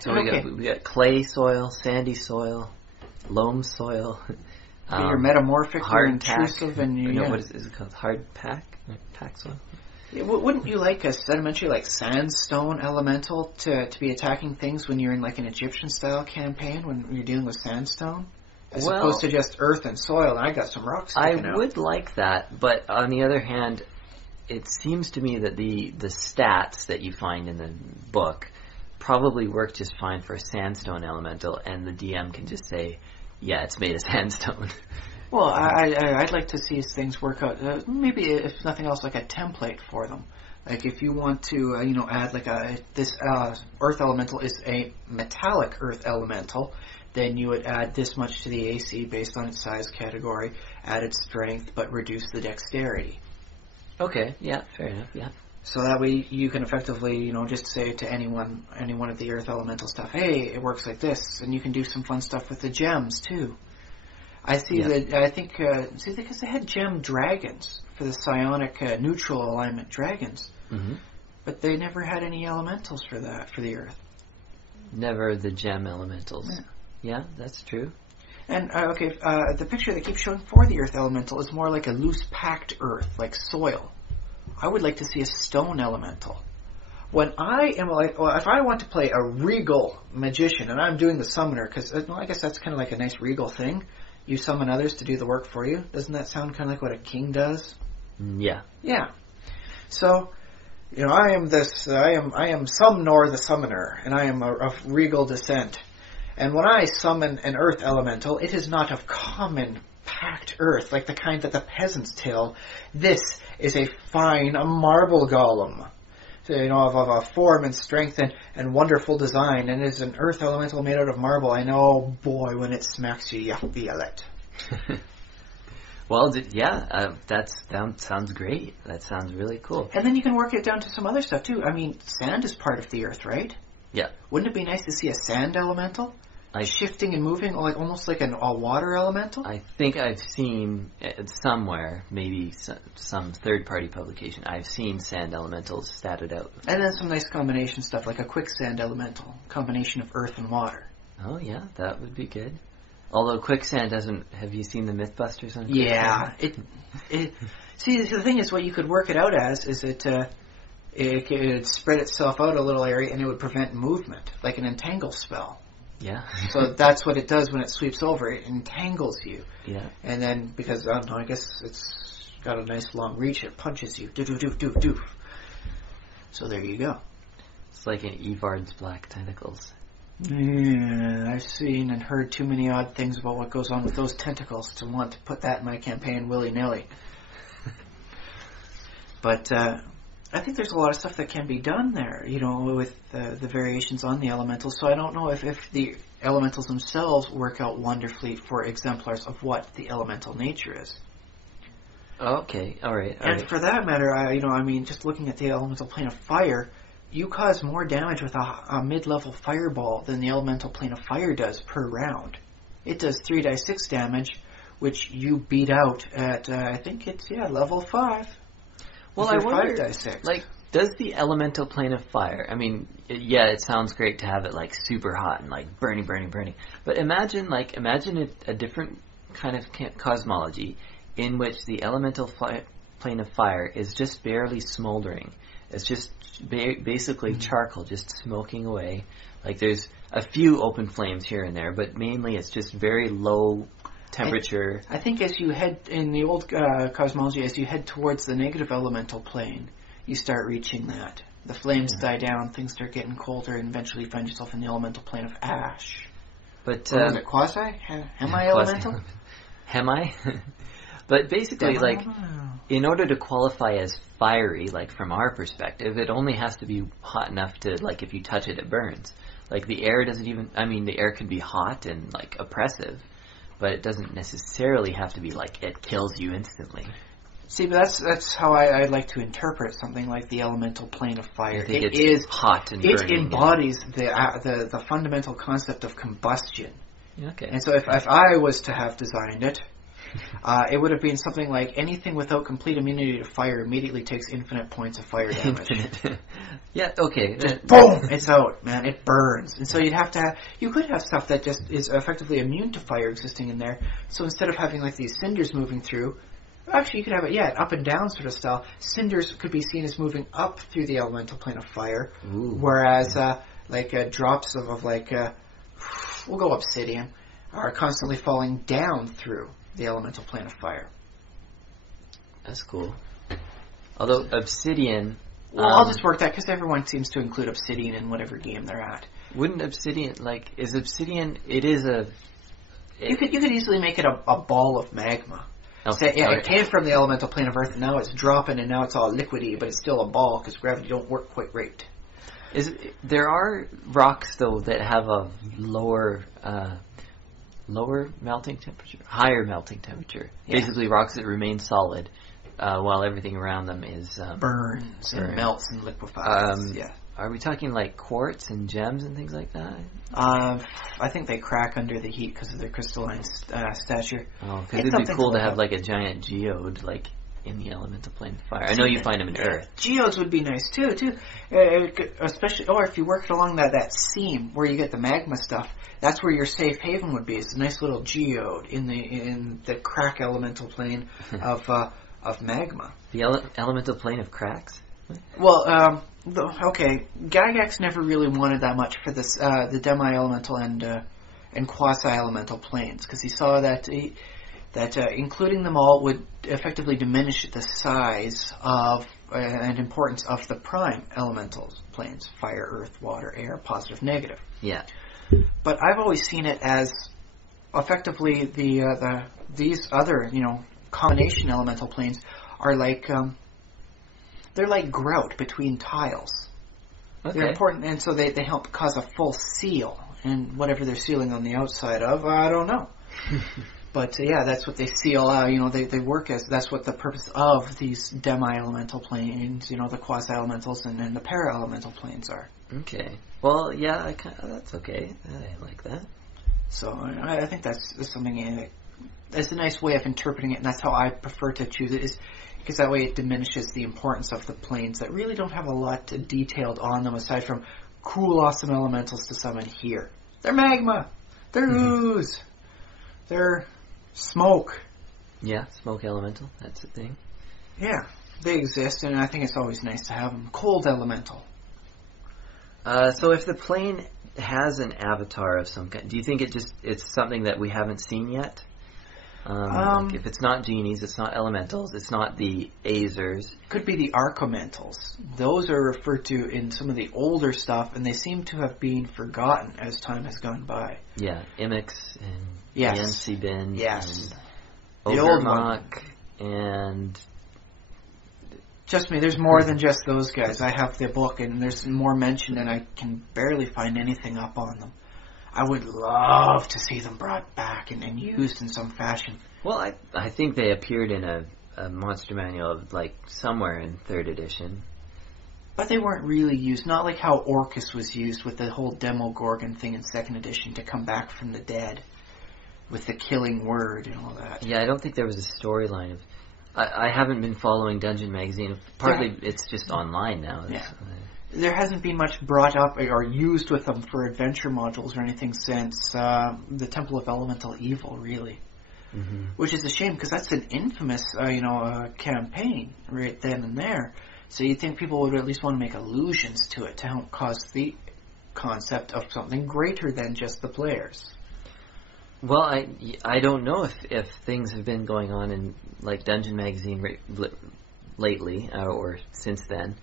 So we got clay soil, sandy soil, loam soil. Your metamorphic, hard your intrusive, pack. and No, what is it called? Hard pack? Pack soil? Yeah, wouldn't you like a sedimentary, like sandstone elemental to be attacking things when you're in like an Egyptian-style campaign, when you're dealing with sandstone? As opposed to just earth and soil, and I got some rocks sticking out. I would like that, but on the other hand, it seems to me that the stats that you find in the book probably work just fine for a sandstone elemental, and the DM can just say, yeah, it's made of sandstone. Well, I'd like to see things work out, maybe if nothing else, like a template for them. Like if you want to, add like this earth elemental is a metallic earth elemental, then you would add this much to the AC based on its size category, add its strength, but reduce the dexterity. Okay, yeah, fair enough, yeah. So that way you can effectively, just say to any one of the earth elemental stuff, hey, it works like this, and you can do some fun stuff with the gems too. I see that, I think, because they had gem dragons for the psionic neutral alignment dragons, but they never had any elementals for that, for the earth. Never the gem elementals. Yeah, that's true. And, the picture they keep showing for the earth elemental is more like a loose packed earth, like soil. I would like to see a stone elemental. When I am like, if I want to play a regal magician, and I'm doing the summoner, because I guess that's kind of like a nice regal thing. You summon others to do the work for you. Doesn't that sound kind of like what a king does? Yeah. Yeah. So, I am Sumnor the summoner, and I am of regal descent. And when I summon an earth elemental, it is not of common packed earth, like the kind that the peasants till. This is a fine marble golem. So, of a form and strength and wonderful design, and it is an earth elemental made out of marble. I know, boy, when it smacks you, you feel it. Well, that sounds great. That sounds really cool. And then you can work it down to some other stuff, too. I mean, sand is part of the earth, right? Yeah. Wouldn't it be nice to see a sand elemental? Shifting and moving, almost like a water elemental? I think I've seen somewhere, maybe some third-party publication, I've seen sand elementals statted out. And then some nice combination stuff, like a quicksand elemental, combination of earth and water. Oh, yeah, that would be good. Although quicksand doesn't... Have you seen the Mythbusters on quicksand? Yeah. See, the thing is, what you could work it out as is it could spread itself out a little area, and it would prevent movement, like an entangle spell. Yeah. So that's what it does when it sweeps over. It entangles you. Yeah. And then, because, I don't know, I guess it's got a nice long reach, it punches you. Doof. So there you go. It's like an Evard's black tentacles. Yeah, I've seen and heard too many odd things about what goes on with those tentacles to want to put that in my campaign willy-nilly. But, I think there's a lot of stuff that can be done there, with the variations on the elementals. So I don't know if the elementals themselves work out wonderfully for exemplars of what the elemental nature is. Okay, all right. And for that matter, just looking at the elemental plane of fire, you cause more damage with a mid-level fireball than the elemental plane of fire does per round. It does 3d6 damage, which you beat out at, I think it's, level 5. Well, I wonder, 5d6. does the elemental plane of fire, it sounds great to have it, super hot and, burning. But imagine a different kind of cosmology in which the elemental plane of fire is just barely smoldering. It's just basically charcoal just smoking away. There's a few open flames here and there, but mainly it's just very low temperature. I think as you head in the old cosmology, as you head towards the negative elemental plane, you start reaching that. The flames die down, things start getting colder, and eventually you find yourself in the elemental plane of ash. But or is it quasi? Hemi-elemental? Hemi? But basically, in order to qualify as fiery, from our perspective, it only has to be hot enough to, if you touch it, it burns. The air doesn't even... the air can be hot and, oppressive, but it doesn't necessarily have to be, it kills you instantly. See, but that's how I like to interpret something like the elemental plane of fire. It is hot and burning. It embodies the fundamental concept of combustion. Okay. And so if I was to have designed it, it would have been something like anything without complete immunity to fire immediately takes infinite points of fire damage. Yeah, okay. Just boom, it's out, man. It burns. And so you could have stuff that just is effectively immune to fire existing in there. So instead of having like these cinders moving through, actually you could have it, up and down sort of style. Cinders could be seen as moving up through the elemental plane of fire, whereas drops of we'll go obsidian, are constantly falling down through the elemental plane of fire. That's cool. Although obsidian... Well, I'll just work that because everyone seems to include obsidian in whatever game they're at. Wouldn't obsidian, is obsidian, it is a... You could easily make it a ball of magma. Okay. It came from the elemental plane of earth, and now it's dropping, and now it's all liquidy, but it's still a ball because gravity don't work quite right. There are rocks, though, that have a lower melting temperature, higher melting temperature. Yeah. Basically, rocks that remain solid while everything around them is burns and melts and liquefies. Are we talking like quartz and gems and things like that? I think they crack under the heat because of their crystalline stature. Oh, because it'd be cool to have like a giant geode, like in the elemental plane of fire. I know you find them in Earth. Geodes would be nice too. Especially, or if you worked along that seam where you get the magma stuff, that's where your safe haven would be. It's a nice little geode in the crack elemental plane of magma. The elemental plane of cracks? Well, Gygax never really wanted that much for this the demi-elemental and quasi-elemental planes because he saw that including them all would effectively diminish the size of and importance of the prime elementals planes: fire, earth, water, air, positive, negative. Yeah. But I've always seen it as effectively these other combination elemental planes are like they're like grout between tiles. Okay. They're important, and so they help cause a full seal. And whatever they're sealing on the outside of, I don't know. But that's what they seal. They work as, that's what the purpose of these demi-elemental planes, the quasi-elementals and the para-elemental planes are. Okay. Well, yeah, that's okay. I like that. So I think that's something. That's a nice way of interpreting it, and that's how I prefer to choose it. Is because that way it diminishes the importance of the planes that really don't have a lot detailed on them aside from cool, awesome elementals to summon here. They're magma. They're ooze. They're smoke. Yeah, smoke elemental. That's the thing. Yeah, they exist, and I think it's always nice to have them. Cold elemental. So if the plane has an avatar of some kind, do you think it's something that we haven't seen yet? Like if it's not genies, it's not elementals, it's not the Azers. Could be the archomentals. Those are referred to in some of the older stuff, and they seem to have been forgotten as time has gone by. Yeah, Imix and Yansibin and the old one. And... Trust me, there's more than just those guys. I have the book, and there's more mentioned, and I can barely find anything up on them. I would love to see them brought back and used in some fashion. Well, I think they appeared in a monster manual of, somewhere in 3rd edition. But they weren't really used. Not like how Orcus was used with the whole Demogorgon thing in 2nd edition to come back from the dead with the killing word and all that. Yeah, I don't think there was a storyline of... I haven't been following Dungeon Magazine. Partly it's just online now. Yeah. There hasn't been much brought up or used with them for adventure modules or anything since the Temple of Elemental Evil, really. Mm-hmm. Which is a shame, because that's an infamous, campaign right then and there. So you'd think people would at least want to make allusions to it to help cause the concept of something greater than just the players. Well, I don't know if things have been going on in Dungeon Magazine lately or since then.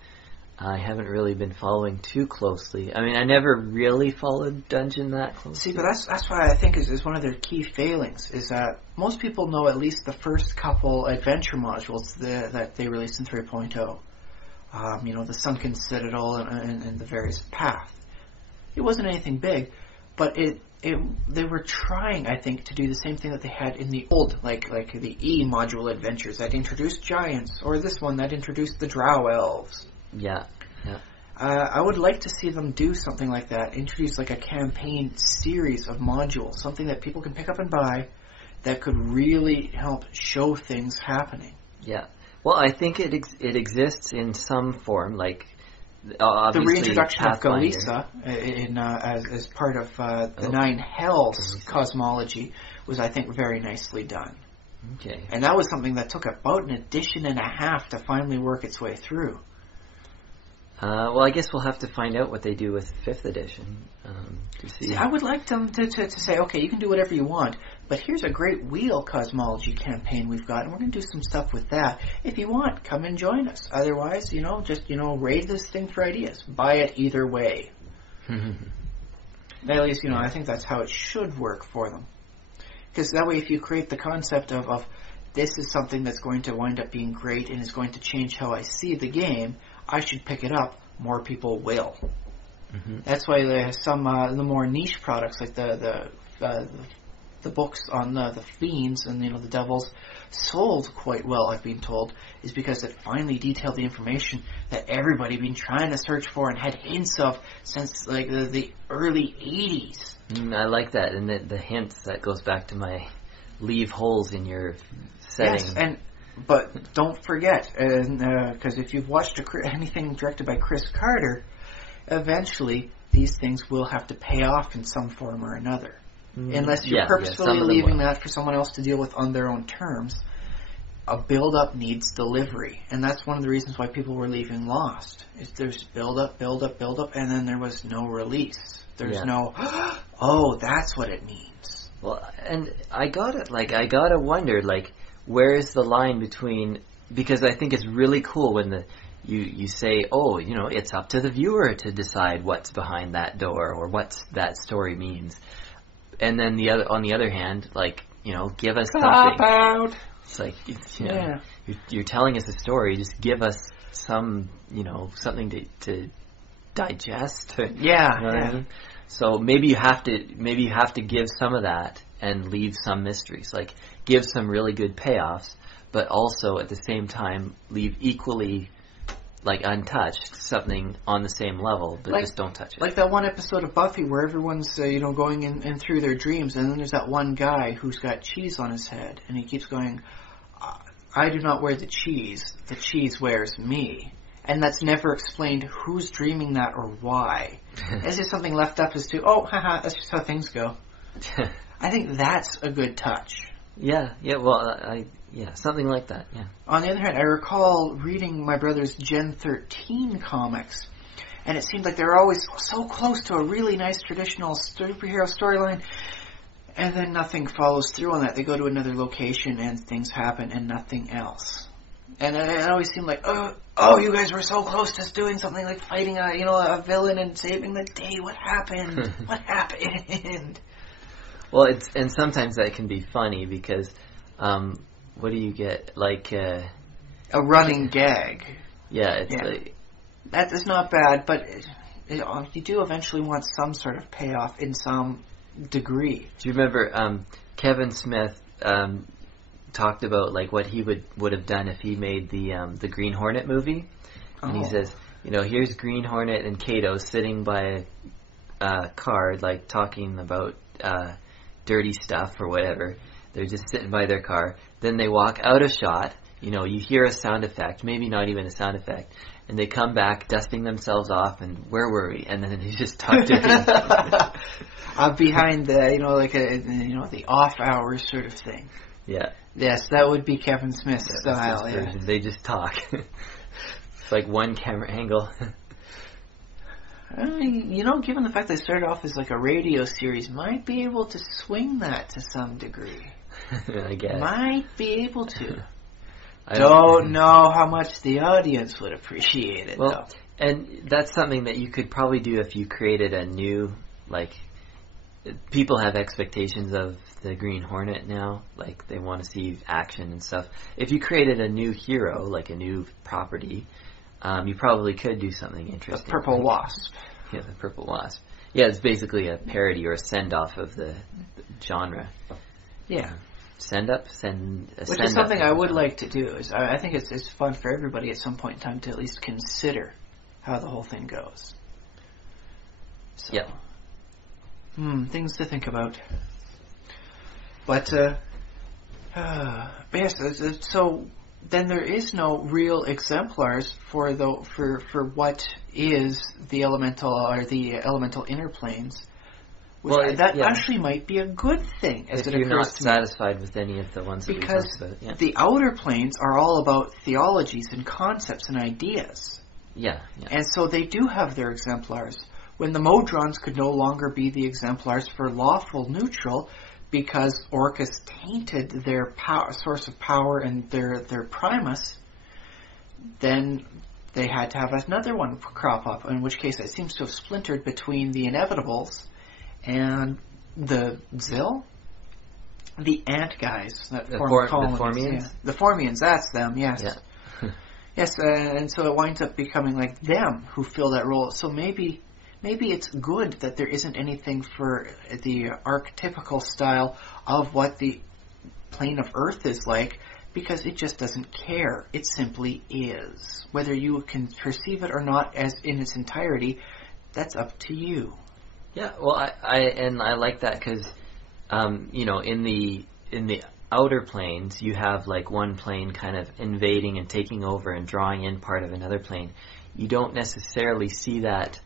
I haven't really been following too closely. I mean, I never really followed Dungeon that closely. See, but that's why I think is one of their key failings, is that most people know at least the first couple adventure modules that they released in 3.0. The Sunken Citadel and the various path. It wasn't anything big, but they were trying, I think, to do the same thing that they had in the old, like the E module adventures that introduced giants, or this one that introduced the Drow elves. Yeah. I would like to see them do something like that, introduce like a campaign series of modules, something that people can pick up and buy that could really help show things happening. Yeah. Well, I think it exists in some form, like the reintroduction of Pathfinder. Galisa as part of the Nine Hells cosmology was, I think, very nicely done. Okay. And that was something that took about an edition and a half to finally work its way through. Well, I guess we'll have to find out what they do with 5th edition. To see. I would like them to say, okay, you can do whatever you want, but here's a great wheel cosmology campaign we've got, and we're going to do some stuff with that. If you want, come and join us. Otherwise, just raid this thing for ideas. Buy it either way. At least, I think that's how it should work for them. Because that way, if you create the concept of this is something that's going to wind up being great and is going to change how I see the game, I should pick it up, more people will. Mm-hmm. That's why there's some the more niche products like the books on the fiends and the devils sold quite well, I've been told, is because it finally detailed the information that everybody been trying to search for and had hints of since like the early 80s. I like that, and the hints that goes back to my leave holes in your setting. Yes, but don't forget, because if you've watched anything directed by Chris Carter, eventually these things will have to pay off in some form or another. Unless you're purposefully leaving that for someone else to deal with on their own terms. A build-up needs delivery. And that's one of the reasons why people were leaving Lost. Is there's build-up, and then there was no release. There's no, oh, that's what it means. Well, and I gotta wonder, where is the line between, because I think it's really cool when you say, it's up to the viewer to decide what's behind that door or what that story means. And then on the other hand, give us something. Pop out. It's like, you're telling us a story, just give us some, something to digest. Yeah. You know what I mean? So maybe you have to give some of that and leave some mysteries. Give some really good payoffs, but also at the same time leave equally untouched something on the same level, but just don't touch it. Like that one episode of Buffy where everyone's going in through their dreams, and then there's that one guy who's got cheese on his head, and he keeps going, I do not wear the cheese wears me. And that's never explained who's dreaming that or why. It's just something left up as to, that's just how things go. I think that's a good touch. Yeah, something like that, yeah. On the other hand, I recall reading my brother's Gen 13 comics, and it seemed like they were always so close to a really nice traditional superhero storyline, and then nothing follows through on that. They go to another location, and things happen, and nothing else. And it always seemed like, you guys were so close to doing something like fighting a villain and saving the day. What happened? What happened? Well, and sometimes that can be funny because, what do you get? A running gag. Yeah, that is not bad, but you do eventually want some sort of payoff in some degree. Do you remember Kevin Smith talked about what he would have done if he made the Green Hornet movie? And he says, here's Green Hornet and Kato sitting by a car, talking about dirty stuff or whatever. They're just sitting by their car. Then they walk out of shot. You hear a sound effect, maybe not even a sound effect, and they come back dusting themselves off. And where were we? And then they just tucked it in. Behind the the off hours sort of thing. Yeah. Yes, that would be Kevin Smith's style. Yeah. They just talk. It's like one camera angle. Given the fact they started off as a radio series, might be able to swing that to some degree. I guess. Might be able to. Don't know how much the audience would appreciate it, though. And that's something that you could probably do if you created a new, people have expectations of the Green Hornet now. They want to see action and stuff. If you created a new hero, a new property, you probably could do something interesting. The Purple Wasp. Yeah, the Purple Wasp. Yeah, it's basically a parody or a send-off of the genre. Yeah. Which is something I would like to do. Is I think it's fun for everybody at some point in time to at least consider how the whole thing goes. So, yeah. Things to think about. But yes, so then there is no real exemplars for what is the elemental or the elemental inner planes. Actually might be a good thing, as if it you're occurs not to me. satisfied with any of the ones that we talked about. Yeah. The outer planes are all about theologies and concepts and ideas. Yeah. And so they do have their exemplars. When the Modrons could no longer be the exemplars for lawful neutral, because Orcus tainted their source of power and their primus, then they had to have another one crop up, in which case it seems to have splintered between the Inevitables and the Zill? The ant guys that form colonies. The Formians? Yeah. The Formians, that's them, yes. Yeah. Yes, and so it winds up becoming like them who fill that role. So maybe it's good that there isn't anything for the archetypical style of what the plane of Earth is like, because it just doesn't care. It simply is. Whether you can perceive it or not as in its entirety, that's up to you. Yeah, well, I like that because, in the outer planes, you have like one plane kind of invading and taking over and drawing in part of another plane. You don't necessarily see that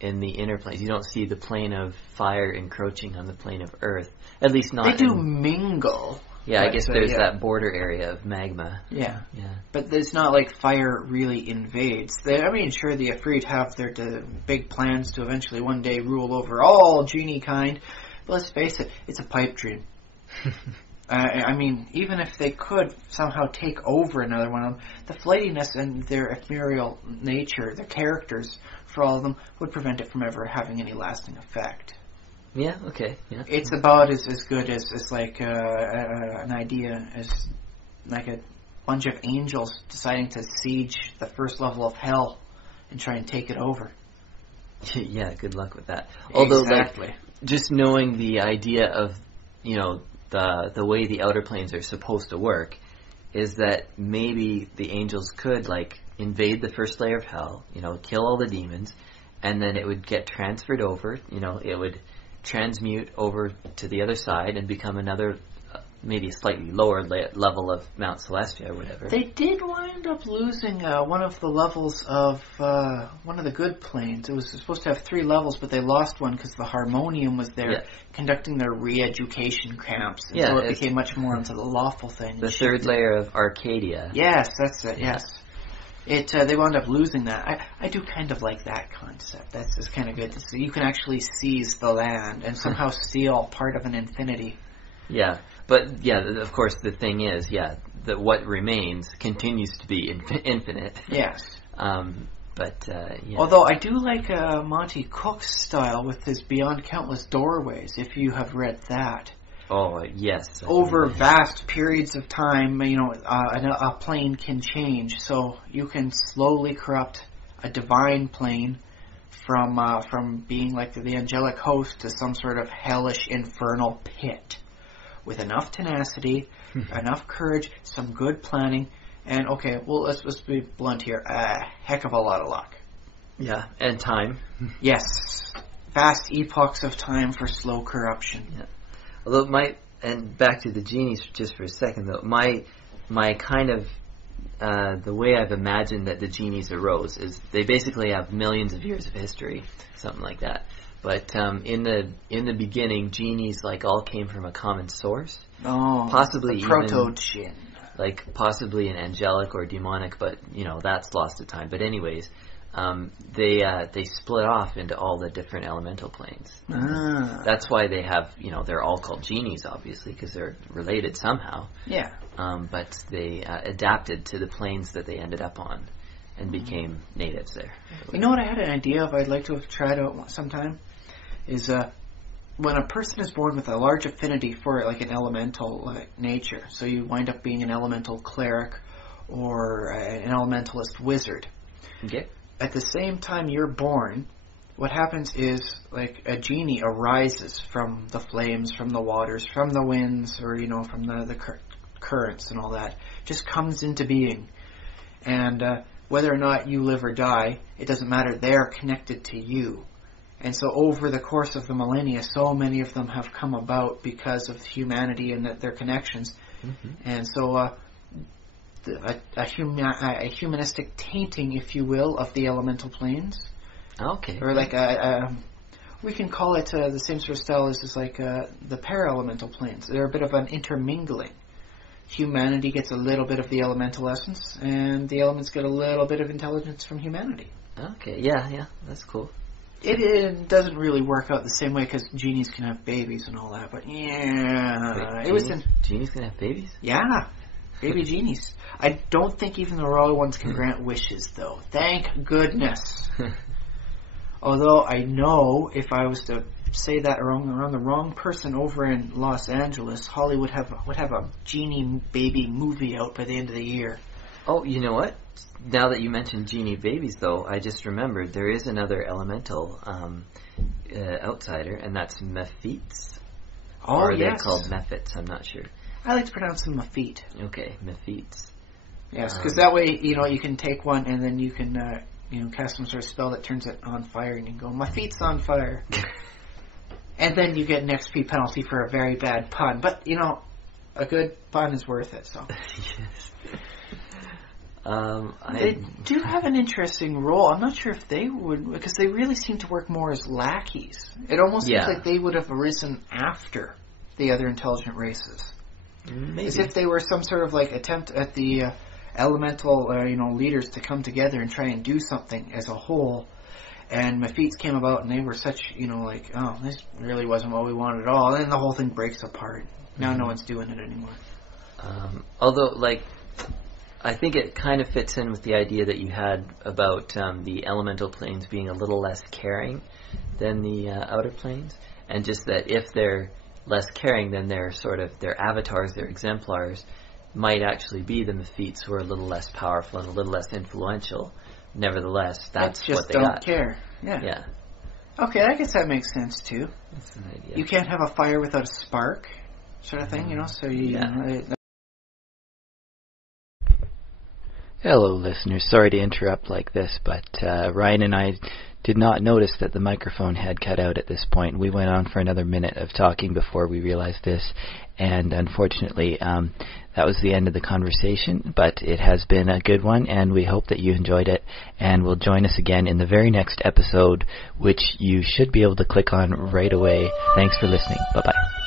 in the inner planes. You don't see the plane of fire encroaching on the plane of earth. At least not. They do mingle. Yeah, I guess there's that border area of magma. Yeah. But it's not like fire really invades. Sure, the Ifrit have their big plans to eventually one day rule over all genie kind, but let's face it, it's a pipe dream. Even if they could somehow take over another one of them, the flightiness and their ephemeral nature, their characters, for all of them, would prevent it from ever having any lasting effect. Yeah, okay. Yeah. It's about as good as like an idea as like a bunch of angels deciding to siege the first level of hell and try and take it over. Yeah, good luck with that. Although, exactly. Just knowing the idea of, the way the outer planes are supposed to work is that maybe the angels could, invade the first layer of hell, kill all the demons, and then it would get transferred over, it would transmute over to the other side and become another, maybe a slightly lower level of Mount Celestia or whatever. They did wind up losing one of the levels of one of the good planes. It was supposed to have 3 levels, but they lost one because the Harmonium was there conducting their re-education camps. And so it became much more into the lawful thing. The third layer of Arcadia. Yes, that's it, yes. They wound up losing that. I do kind of like that concept. That's kind of good to see. You can actually seize the land and somehow steal part of an infinity. Yeah, but of course the thing is, that what remains continues to be infinite. Yes. Although I do like Monty Cook's style with his Beyond Countless Doorways, if you have read that. Oh, yes. Over vast periods of time, a plane can change. So you can slowly corrupt a divine plane from being like the angelic host to some sort of hellish infernal pit. With enough tenacity, enough courage, some good planning, and let's be blunt here, a heck of a lot of luck. Yeah, and time. Yes. Vast epochs of time for slow corruption. Yeah. Although and back to the genies just for a second though, my kind of, the way I've imagined that the genies arose is they basically have millions of years of history, something like that. But in the beginning, genies all came from a common source. Oh, possibly proto-jinn. Possibly an angelic or demonic, but that's lost to time. But anyways, they split off into all the different elemental planes. Ah. That's why they have, they're all called genies, obviously, because they're related somehow. Yeah. But they adapted to the planes that they ended up on and became natives there. You know what I had an idea of I'd like to have tried out sometime? Is when a person is born with a large affinity for an elemental nature, so you wind up being an elemental cleric or an elementalist wizard. Okay. At the same time you're born, what happens is, like, a genie arises from the flames, from the waters, from the winds, or, from the currents and all that. Just comes into being. And whether or not you live or die, it doesn't matter. They're connected to you. And so over the course of the millennia, so many of them have come about because of humanity and their connections. Mm-hmm. And so a humanistic tainting, if you will, of the elemental planes. Okay. Or like we can call it the same sort of style as like the para-elemental planes. They're a bit of an intermingling. Humanity gets a little bit of the elemental essence, and the elements get a little bit of intelligence from humanity. Okay, yeah, that's cool. It doesn't really work out the same way because genies can have babies and all that, but yeah. Wait, genies can have babies? Yeah, baby genies. I don't think even the royal ones can grant wishes, though. Thank goodness. Although I know if I was to say that around the wrong person over in Los Angeles, Hollywood would have a genie baby movie out by the end of the year. Oh, you know what? Now that you mentioned genie babies, though, I just remembered there is another elemental outsider, and that's Mephites. Oh, or yes. Or they're called Mephites, I'm not sure. I like to pronounce them Mephite. Okay, Mephites. Yes, because that way, you can take one and then you can, cast some sort of spell that turns it on fire, and you can go, my feet's on fire. And then you get an XP penalty for a very bad pun. But, a good pun is worth it, so. Yes. They do have an interesting role. I'm not sure if they would, because they really seem to work more as lackeys. It almost seems like they would have arisen after the other intelligent races. Maybe. As if they were some sort of like attempt at the elemental, leaders to come together and try and do something as a whole. And Mephites came about, and they were such, this really wasn't what we wanted at all. And then the whole thing breaks apart. Now no one's doing it anymore. Although, I think it kind of fits in with the idea that you had about the elemental planes being a little less caring than the outer planes, and just that if they're less caring, then their avatars, their exemplars, might actually be the Mephites, who are a little less powerful and a little less influential. Nevertheless, that's just what they don't got. care. Yeah. Okay, I guess that makes sense too. That's an idea. You can't have a fire without a spark, sort of thing, So you. Hello, listeners. Sorry to interrupt like this, but Ryan and I did not notice that the microphone had cut out at this point. We went on for another minute of talking before we realized this, and unfortunately, that was the end of the conversation, but it has been a good one, and we hope that you enjoyed it, and will join us again in the very next episode, which you should be able to click on right away. Thanks for listening. Bye-bye.